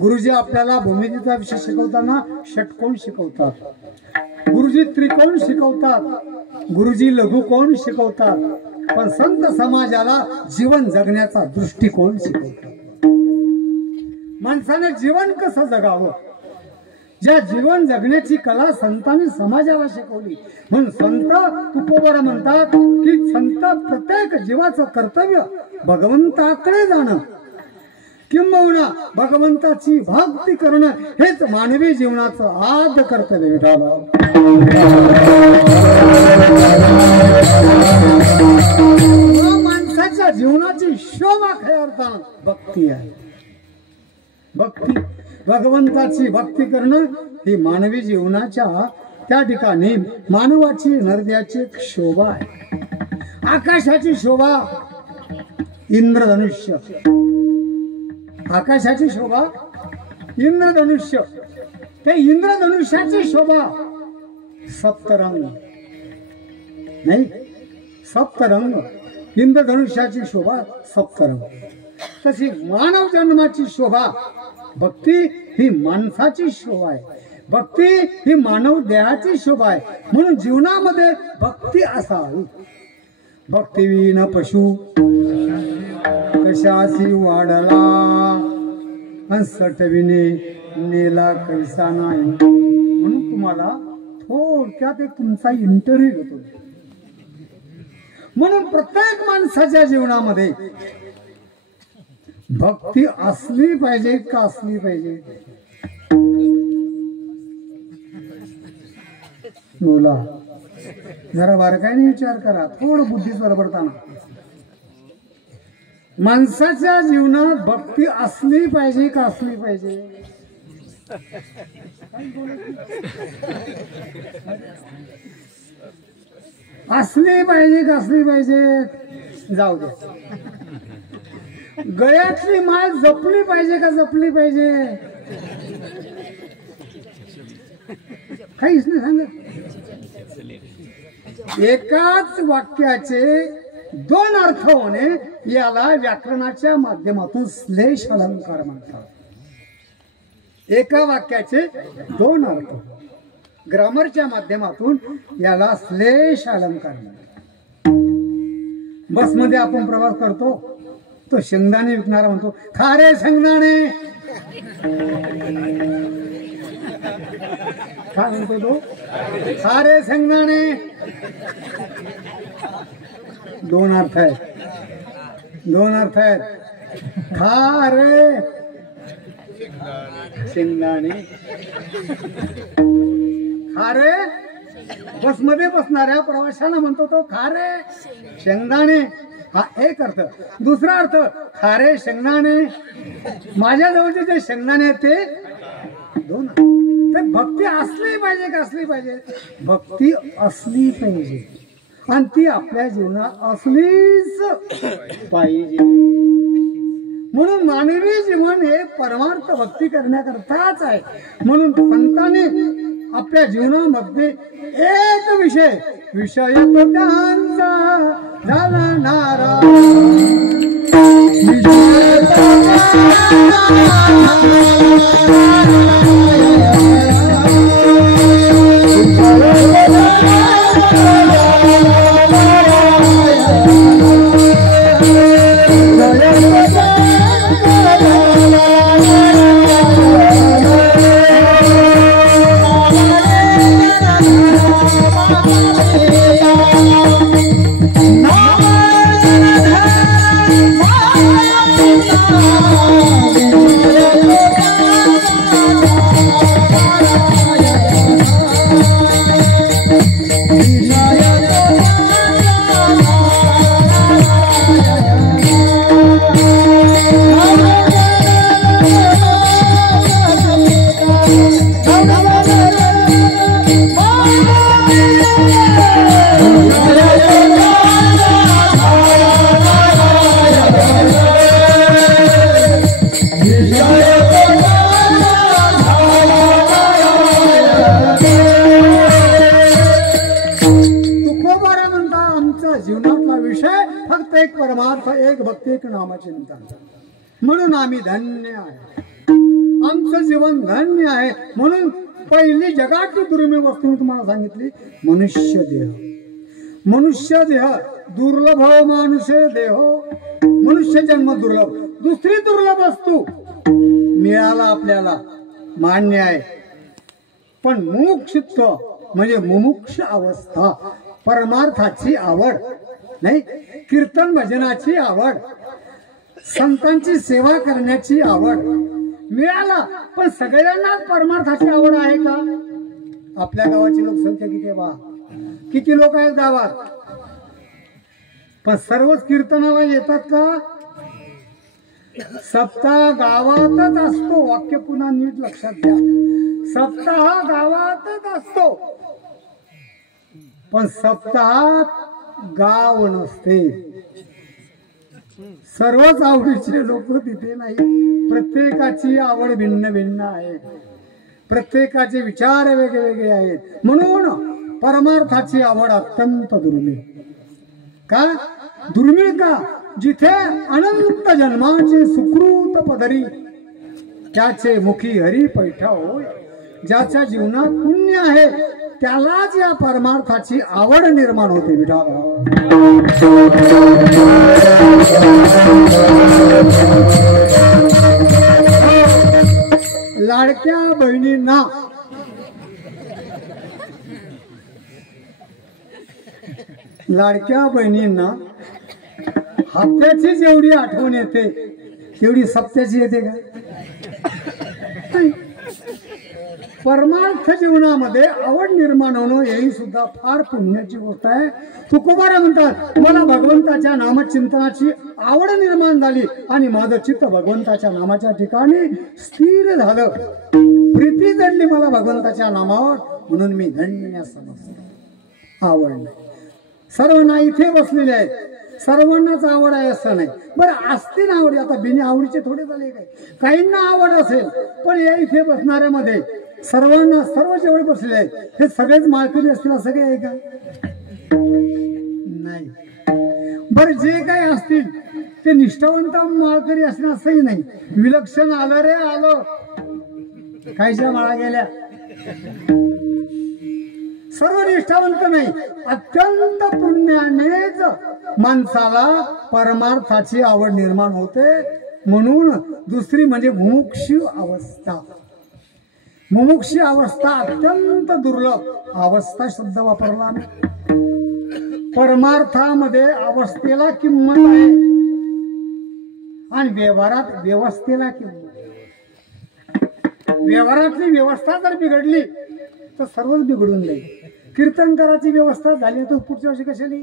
गुरुजी आपल्याला भूमितीचा विषय शिकवताना षटकोन शिकवतात, गुरुजी त्रिकोण शिकवतात, गुरुजी लघुकोण शिकवतात, पण संत समाजाला जीवन जगण्याचा दृष्टिकोन शिकवतात. माणसाने जीवन कसं जगावं, ज्या जीवन जगण्याची कला संतांनी समाजाला शिकवली. म्हणून संत तुकोबर म्हणतात की संत प्रत्येक जीवाचं कर्तव्य भगवंताकडे जाणं किंबहुना भगवंताची भक्ती करणं हेच मानवी जीवनाचं आद्य कर्तव्य ठरलं. माणसाच्या जीवनाची शोभा खऱ्या अर्थानं भक्ती आहे. भक्ती भगवंताची भक्ती करणं ही मानवी जीवनाच्या त्या ठिकाणी मानवाची नरद्याची एक शोभा आहे. आकाशाची शोभा इंद्रधनुष्य, आकाशाची शोभा इंद्रधनुष्य, ते इंद्रधनुष्याची शोभा सप्तरंग नाही, सप्तरंग इंद्रधनुष्याची शोभा सप्तरंग. तशी मानव जन्माची शोभा भक्ती ही माणसाची शोभा आहे. भक्ती ही मानव देहाची शोभा आहे. म्हणून जीवनामध्ये भक्ती असावी. भक्तिविन पशु कशासी वाढला सटविने नेला कैसा नाही. म्हणून तुम्हाला थोडक्यात एक तुमचा इंटरव्ह्यू घेतो. म्हणून प्रत्येक माणसाच्या जीवनामध्ये भक्ती असली पाहिजे का असली पाहिजे? बोला जरा बारकाईने विचार करा, थोडं बुद्धीच बरोबरताना. माणसाच्या जीवनात भक्ती असली पाहिजे का असली पाहिजे? असली पाहिजे का असली पाहिजे? जाऊ दे. गळ्यातली माळ जपली पाहिजे का जपली पाहिजे? काहीच नाही सांगत. एकाच वाक्याचे दोन अर्थ होणे याला व्याकरणाच्या माध्यमातून श्लेष अलंकार म्हणतात. एका वाक्याचे दोन अर्थ ग्रामरच्या माध्यमातून याला श्लेष अलंकार म्हणतात. बसमध्ये आपण प्रवास करतो, तो शेंगदाणे विकणारा म्हणतो खारे शेंगदाणे. काय म्हणतो तो? खारे शेंगदाणे. दोन अर्थ आहेत, दोन अर्थ आहेत. खारे शेंगदाणे, खारे बसमध्ये बसणाऱ्या प्रवाशांना म्हणतो तो खारे शेंगदाणे, हा एक अर्थ. दुसरा अर्थ खारे शेंगदाणे, माझ्या जवळचे जे शेंगदाणे आहेत ते दोन. तर भक्ती असली पाहिजे का असली पाहिजे? भक्ती असली पाहिजे आणि ती आपल्या जीवनात असलीच पाहिजे. म्हणून मानवी जीवन हे परमार्थ भक्ती करण्याकरताच आहे. म्हणून संतांनी आपल्या जीवनामध्ये एक विषय तो त्यांचा झाला नाराज. जीवनातला विषय फक्त एक परमार्थ, एक भक्ती, एक नामचिंतन. म्हणून आम्ही धन्य आहे, आमचं जीवन धन्य आहे. म्हणून पहिली जगातली दुर्मिळ वस्तू मी तुम्हाला सांगितली, मनुष्य देह. मनुष्य देह दुर्लभ, मानुष्य देह, मनुष्य जन्म दुर्लभ. दुसरी दुर्लभ वस्तू मिळाला आपल्याला मान्य आहे, पण मुमुक्षुत्व म्हणजे मुमुक्ष अवस्था, परमार्थाची आवड नाही, कीर्तन भजनाची आवड, संतांची सेवा करण्याची आवड मिळाला. पण सगळ्यांनाच परमार्थाची आवड आहे का? आपल्या गावाची लोकसंख्या किती आहे बा? किती लोक आहेत गावात? पण सर्वच कीर्तनाला येतात का? सप्ताह गावातच असतो. वाक्य पुन्हा नीट लक्षात घ्या. सप्ताह गावातच असतो, पण सप्ताहात गाव नसते. सर्वच आवडीचे लोक तिथे नाही. प्रत्येकाची आवड भिन्न भिन्न आहे, प्रत्येकाचे विचार वेगवेगळे आहेत. म्हणून परमार्थाची आवड अत्यंत दुर्मिळ. का दुर्मिळ? का जिथे अनंत जन्माचे सुकृत पदरी त्याचे मुखी हरी पैठा होय. ज्याच्या जीवनात पुण्य आहे त्यालाच या परमार्थाची आवड निर्माण होते. विठाल लाडक्या बहिणींना हप्त्याची जेवढी आठवण येते तेवढी सप्त्याची येते का? परमार्थ जीवनामध्ये आवड निर्माण होणं ही सुद्धा फार पुण्याची गोष्ट आहे. तुकोबारा म्हणतात, मला भगवंताच्या नामचिंतनाची आवड निर्माण झाली आणि माझं चित्त भगवंताच्या नामाच्या ठिकाणी स्थिर झालं. प्रीती जडली मला भगवंताच्या नामावर, म्हणून मी धन्य समजतो. आवड नाही. सर्वांना इथे बसलेले आहेत, सर्वांनाच आवड आहे असं नाही. बरं असतील आवडी, आता बिनी आवडीचे थोडे झाले काय? काहींना आवड असेल, पण या इथे बसणाऱ्यामध्ये सर्वांना, सर्व जेवढे बसलेले आहेत हे सगळेच माळकरी असतील असं काही आहे का? नाही. बरं जे काही असतील ते निष्ठावंत माळकरी असतील असंही नाही. विलक्षण आलं रे आलं, कायच्या माळा गेल्या, सर्व निष्ठावंत नाही. अत्यंत पुण्यानेच माणसाला परमार्थाची आवड निर्माण होते. म्हणून दुसरी म्हणजे मुमुक्षु अवस्था. मुमुक्षु अवस्था अत्यंत दुर्लभ अवस्था शब्द वापरला. परमार्थामध्ये अवस्थेला किंमत आहे आणि व्यवहारात व्यवस्थेला किंमत आहे. व्यवहारातली व्यवस्था जर बिघडली तर सर्वच बिघडून जाईल. कीर्तनकाराची व्यवस्था झाली तर पुढच्या वर्षी कशाली.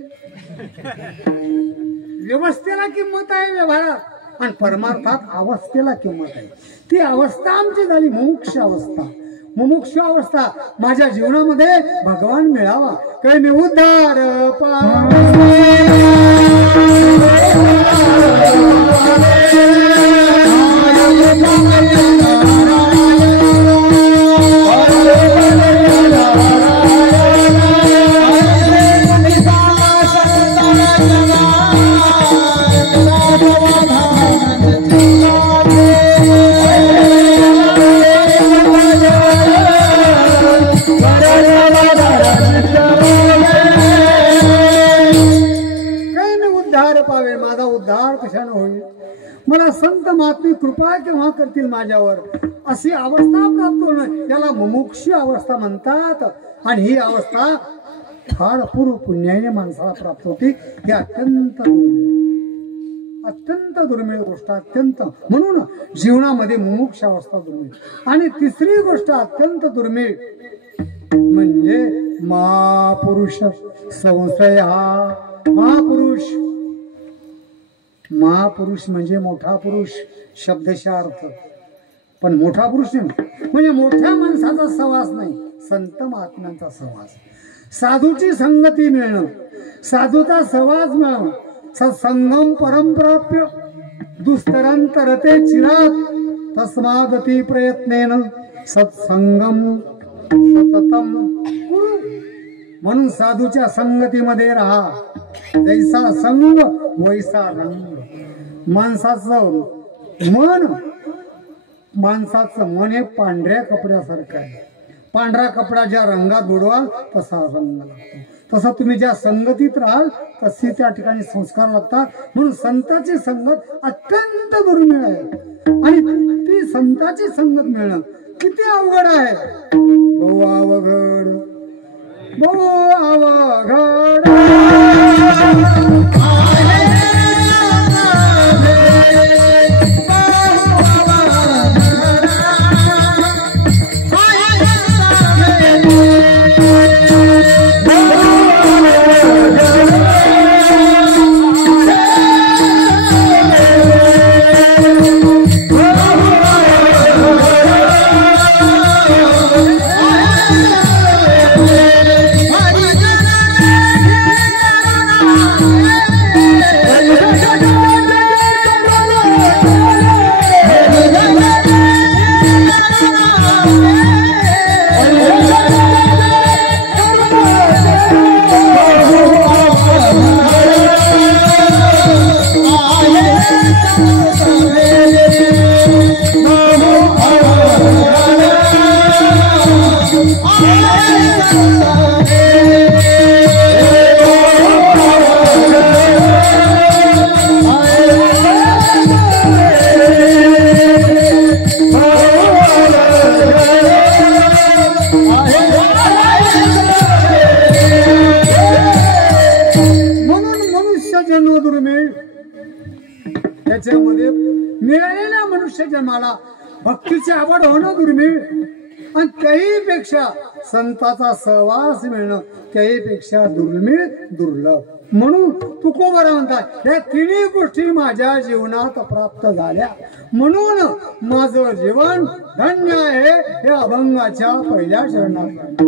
व्यवस्थेला किंमत आहे व्यवहारात आणि परमार्थात अवस्थेला किंमत आहे. ती अवस्था आमची झाली मुमुक्ष अवस्था. मुमुक्ष अवस्था माझ्या जीवनामध्ये भगवान मिळावा काही मी उद्धार मला संत महात्मे कृपा केव्हा करतील माझ्यावर अशी अवस्था प्राप्त होणं याला मुमुक्षी अवस्था म्हणतात. आणि ही अवस्था फार अपूर्व पुण्याने माणसाला प्राप्त होती. ही अत्यंत दुर्मिळ गोष्ट अत्यंत. म्हणून जीवनामध्ये मुमुक्ष अवस्था दुर्मिळ. आणि तिसरी गोष्ट अत्यंत दुर्मिळ म्हणजे महापुरुष संशय. हा महापुरुष महापुरुष म्हणजे मोठा पुरुष शब्दशः अर्थ. पण मोठा पुरुष नाही म्हणजे मोठ्या माणसाचा सहवास नाही, संत महात्म्यांचा सहवास. साधूची संगती मिळणं, साधूचा सहवास मिळणं. सत्संगम परमप्राप्य दुस्तरांतरते चिरात तस्मादती प्रयत्नेन सत्संगम सततम कुरु. म्हणून साधूच्या संगतीमध्ये राहा. जैसा संग वैसा रंग. माणसाचं मन हे पांढऱ्या कपड्यासारखं आहे. पांढरा कपडा ज्या रंगात बुडवाल तसा रंग लागतो. तसा तुम्ही ज्या संगतीत राहाल तशी त्या ठिकाणी संस्कार लागतात. म्हणून संतांची संगत अत्यंत दुर्मिळ आहे. आणि ती संतांची संगत मिळणं किती अवघड आहे. बहु अवघड बहु अवघड. त्याच्यामध्ये मिळालेल्या मनुष्य जन्माला भक्तीची आवड होणं दुर्मिळ. आणि त्याहीपेक्षा संताचा सहवास मिळणं त्याहीपेक्षा दुर्मिळ दुर्लभ. म्हणून तुकोबरा म्हणतात या तिन्ही गोष्टी माझ्या जीवनात प्राप्त झाल्या म्हणून माझं जीवन धन्य आहे. हे अभंगाच्या पहिल्या चरणात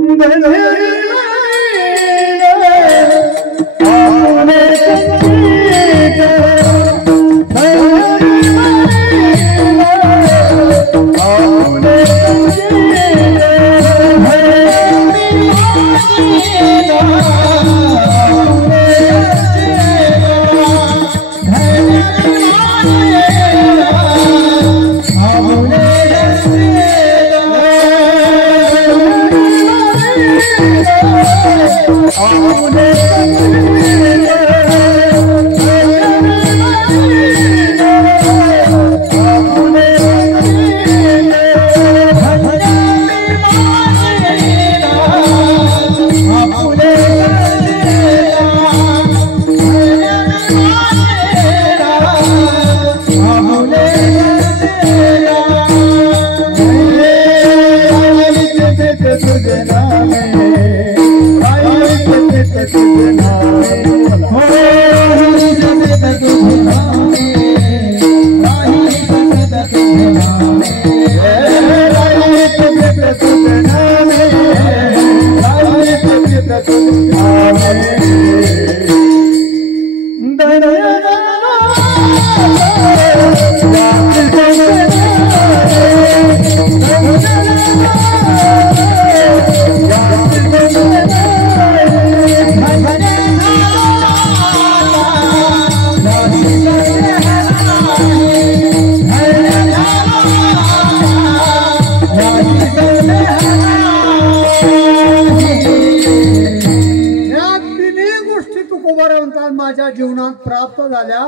माझ्या जीवनात प्राप्त झाल्या।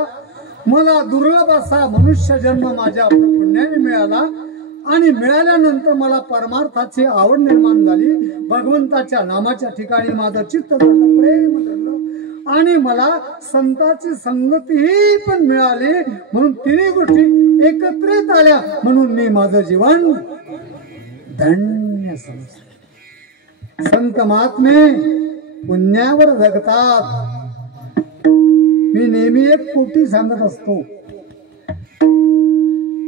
मला दुर्लभ असा मनुष्य जन्म माझ्या पुण्याने मिळाला आणि मिळाल्यानंतर मला परमार्थाची आवड निर्माण झाली। भगवंताच्या नामाच्या ठिकाणी माझं चित्त धरलं, प्रेम धरलं आणि मला संतांची संगतीही पण मिळाली। म्हणून तिन्ही गोष्टी एकत्रित आल्या म्हणून मी माझं जीवन धन्य समजतो। संत महात्मे पुण्यावर जगतात। मी नेहमी एक कोटी सांगत असतो,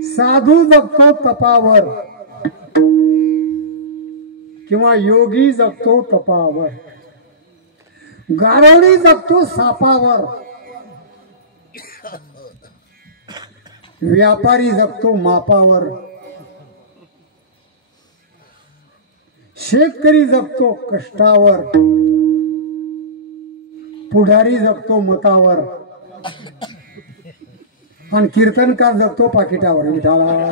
साधू जगतो तपावर किंवा योगी जगतो तपावर, गारोडी जगतो सापावर, व्यापारी जगतो मापावर, शेतकरी जगतो कष्टावर, पुढारी जगतो मतावर आणि कीर्तनकार जगतो पाकिटावर। विठाला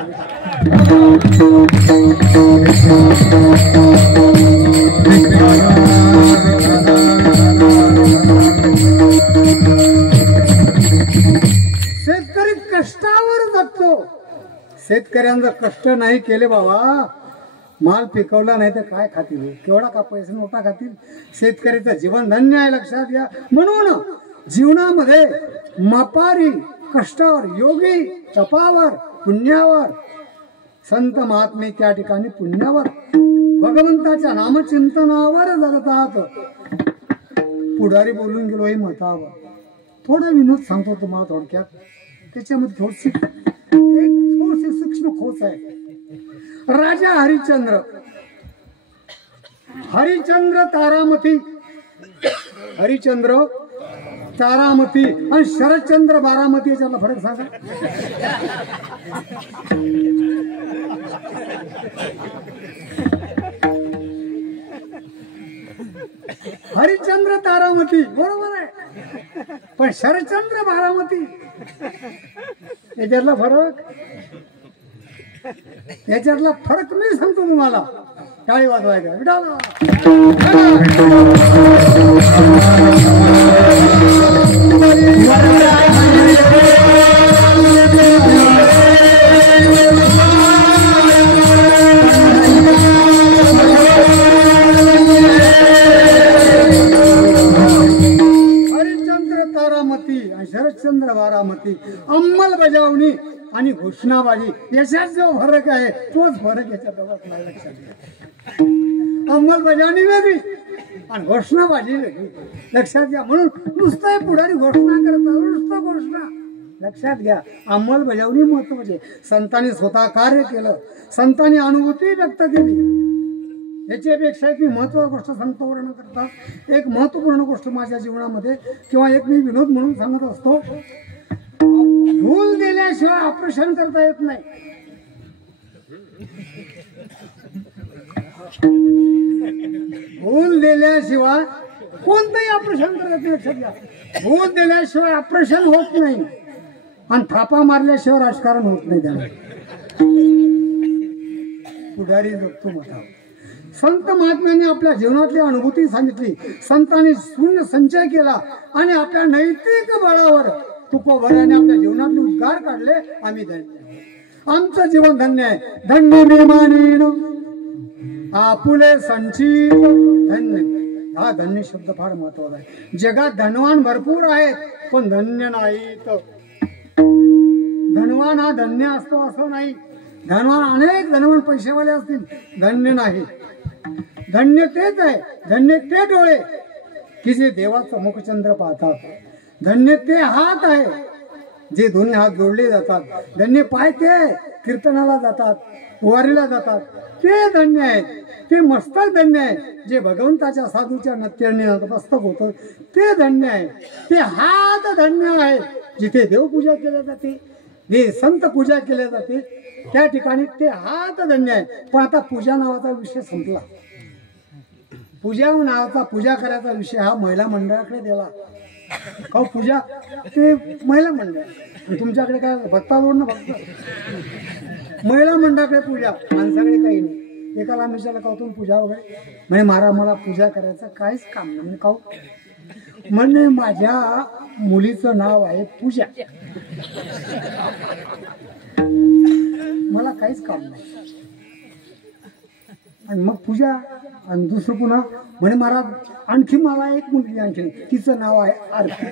शेतकरी कष्टावर जगतो। शेतकऱ्यांचा कष्ट नाही केले बाबा, माल पिकवला नाही तर काय खातील, केवढा का पैसे नोटा खातील। शेतकऱ्याचं जीवन धन्य आहे, लक्षात घ्या। म्हणून जीवनामध्ये मापारी कष्टावर, योगी तपावर, पुण्यावर, संत महात्मे त्या ठिकाणी पुण्यावर भगवंताच्या नामचिंतनावर जगतात। पुढारी बोलून गेलो हे मतावर। थोडा विनोद सांगतो तुम्हाला थोडक्यात, त्याच्यामध्ये थोडीशी सूक्ष्म खोच आहे। राजा हरिचंद्र तारामती, हरिचंद्र तारामती आणि शरदचंद्र बारामती याच्यातला फरक सांगा। हरिचंद्र तारामती बरोबर आहे, पण शरदचंद्र बारामती याच्यातला फरक मी सांगतो तुम्हाला। टाळी वाजवायचा विडाला। हरिचंद्र तारामती आणि शरदचंद्र बारामती, अंमलबजावणी आणि घोषणाबाजी याच्यात जो फरक आहे तोच फरक याच्यात नाही, लक्षात घ्या। अंमलबजावणी वेगळी आणि घोषणाबाजी वेगळी, लक्षात घ्या। म्हणून नुसतं पुढारी घोषणा करतात, नुसतं घोषणा, लक्षात घ्या। अंमलबजावणी महत्वाची। संतांनी स्वतः कार्य केलं, संतांनी अनुभूती व्यक्त केली। याच्यापेक्षा एक मी महत्वाची गोष्ट सांगतो वर्णन करता। एक महत्वपूर्ण गोष्ट माझ्या जीवनामध्ये किंवा एक मी विनोद म्हणून सांगत असतो, भूल दिल्याशिवाय ऑपरेशन करता येत नाही। भूल दिल्याशिवाय कोणतंही ऑपरेशन करत नाही, लक्षात घ्या। भूल दिल्याशिवाय ऑपरेशन होत नाही आणि थापा मारल्याशिवाय राजकारण होत नाही। त्याला पुढारी जगतो मतावर। संत महात्म्यांनी आपल्या जीवनातली अनुभूती सांगितली, संतांनी शून्य संचय केला आणि आपल्या नैतिक बळावर तुकोभराने आपल्या जीवनातले उद्गार काढले। आम्ही धन्य, आमचं जीवन धन्य आहे। धन्य मी मानेन आपुले संचित धन्य। हा धन्य शब्द फार महत्वाचा आहे। जगात धनवान भरपूर आहेत पण धन्य नाहीत। धनवान हा धन्य असतो असं नाही, धनवान अनेक धनवान पैसेवाले असतील, धन्य नाही। धन्य तेच आहे, धन्य ते डोळे की जे देवाचं मुखचंद्र पाहतात, धन्य ते हात आहे जे दोन्ही हात जोडले जातात, धन्य पाय ते कीर्तनाला जातात, वारीला जातात ते धन्य आहेत, ते मस्तक धन्य आहे, जे भगवंताच्या साधूच्या नत्यने मस्तक होतं ते धन्य आहे, ते हात धन्य आहे, जिथे देवपूजा केल्या जाते, जे संत पूजा केल्या जाते त्या ठिकाणी ते हात धन्य आहे. पण आता पूजा नावाचा विषय संपला. पूजा करायचा विषय हा महिला मंडळाकडे दिला. हो पूजा ते महिला मंडळ, तुमच्याकडे काय भक्ता जोड ना भक्त महिला मंडळाकडे पूजा, माणसाकडे काही नाही. एकाला आम्ही कहतो पूजा वगैरे म्हणजे मला पूजा करायचं काहीच काम नाही. म्हणजे काहू म्हणजे माझ्या मुलीचं नाव आहे पूजा, मला काहीच काम नाही. आणि मग पूजा आणि दुसरं पुन्हा म्हणे महाराज आणखी मला एक मुलगी आणखी तिचं नाव आहे आरती.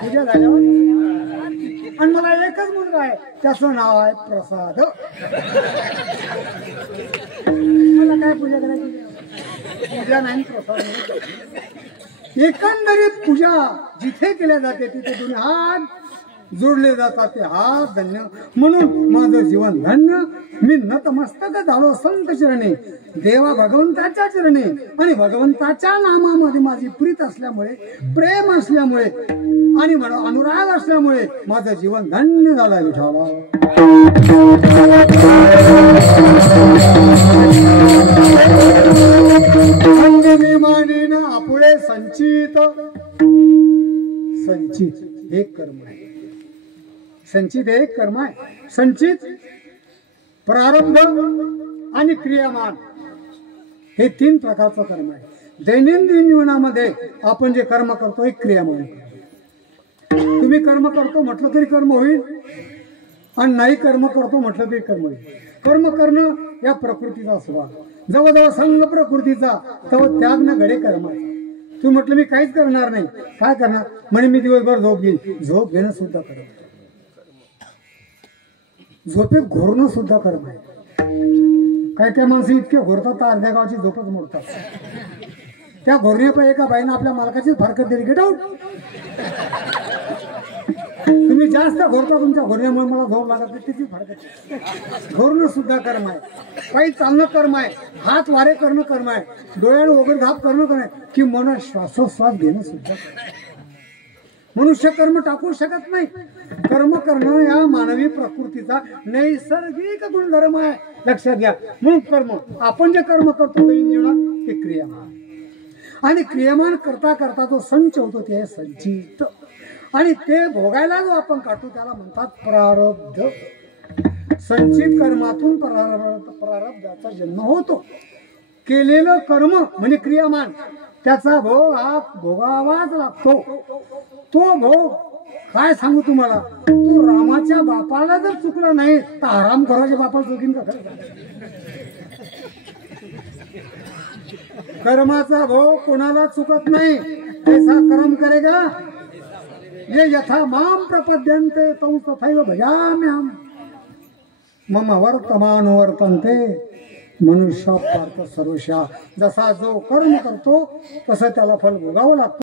पूजा झाल्यावर आणि मला एकच मुलगा आहे त्याचं नाव आहे प्रसाद. मला काय पूजा करायची? पूजा नाही प्रसाद नाही. एकंदरीत पूजा जिथे केल्या जाते तिथे दोन्ही हात जोडले जातात, ते हात धन्य. म्हणून माझं जीवन धन्य. मी नतमस्तक झालो संत चरणी, देवा भगवंताच्या चरणी. आणि भगवंताच्या नामामध्ये माझी प्रीत असल्यामुळे, प्रेम असल्यामुळे आणि अनुराग असल्यामुळे माझं जीवन धन्य झालं. विठाला मी मानेन आपुळे संचित. संचित हे कर्म आहे. संचित हे कर्म आहे. संचित, प्रारब्ध आणि क्रियामान हे तीन प्रकारचं कर्म आहे. दैनंदिन जीवनामध्ये आपण जे कर्म करतो एक क्रियामान. तुम्ही कर्म करतो म्हटलं तरी कर्म होईल आणि नाही कर्म करतो म्हटलं तरी कर्म होईल. कर्म करणं या प्रकृतीचा स्वभाव. जवळजवळ संघ प्रकृतीचा तेव्हा त्याग न घडे कर्माचा. तू म्हटलं मी काहीच करणार नाही, काय करणार म्हणे मी दिवसभर झोप घेईन. झोप घेणं सुद्धा कर्म. झोपेत घोरणं सुद्धा कर्म आहे. काय माणसं इतके घोरतात तर अर्ध्या गावाची झोपच मोडतात. त्या घोरण्यापैकी एका बाईनं आपल्या मालकाचीच फारकत दिली. Get out. तुम्ही जास्त घोरता, तुमच्या घोरण्यामुळे मला झोप लागत तिची फारकत. घोरणं सुद्धा कर्म आहे. काही चालणं कर्म आहे. हात वारे करणं कर्म आहे. डोळ्याने वगैरे घाप करणं कर्म आहे. की मन श्वासोश्वास घेणं सुद्धा. मनुष्य कर्म टाकू शकत नाही. कर्म करणं या मानवी प्रकृतीचा नैसर्गिक गुणधर्म आहे. लक्षात घ्या. म्हणून कर्म आपण जे कर्म करतो दैनंदिन जीवनात ते क्रियामान. आणि क्रियामान करता करता जो संच होतो ते आहे संचित. आणि ते भोगायला जो आपण काढतो त्याला म्हणतात प्रारब्ध. संचित कर्मातून प्रारब्धाचा जन्म होतो. केलेलं कर्म म्हणजे क्रियामान त्याचा भोग हा भोगावाच लागतो. तो भोग काय सांगू तुम्हाला, तो रामाच्या बापाला जर चुकला नाही तर आराम करायच्या बापाला चुकीन का? कर्माचा भोग कोणाला चुकत नाही. ऐसा कर्म करेगा ये यथा माम प्रपद्यन्ते तौ तथैव भजाम्यहम् मम वर्तमान वर्तन्ते मनुष्य पार्थ सर्वशा. जसा जो कर्म करतो तसं त्याला फल भोगावं लागतं.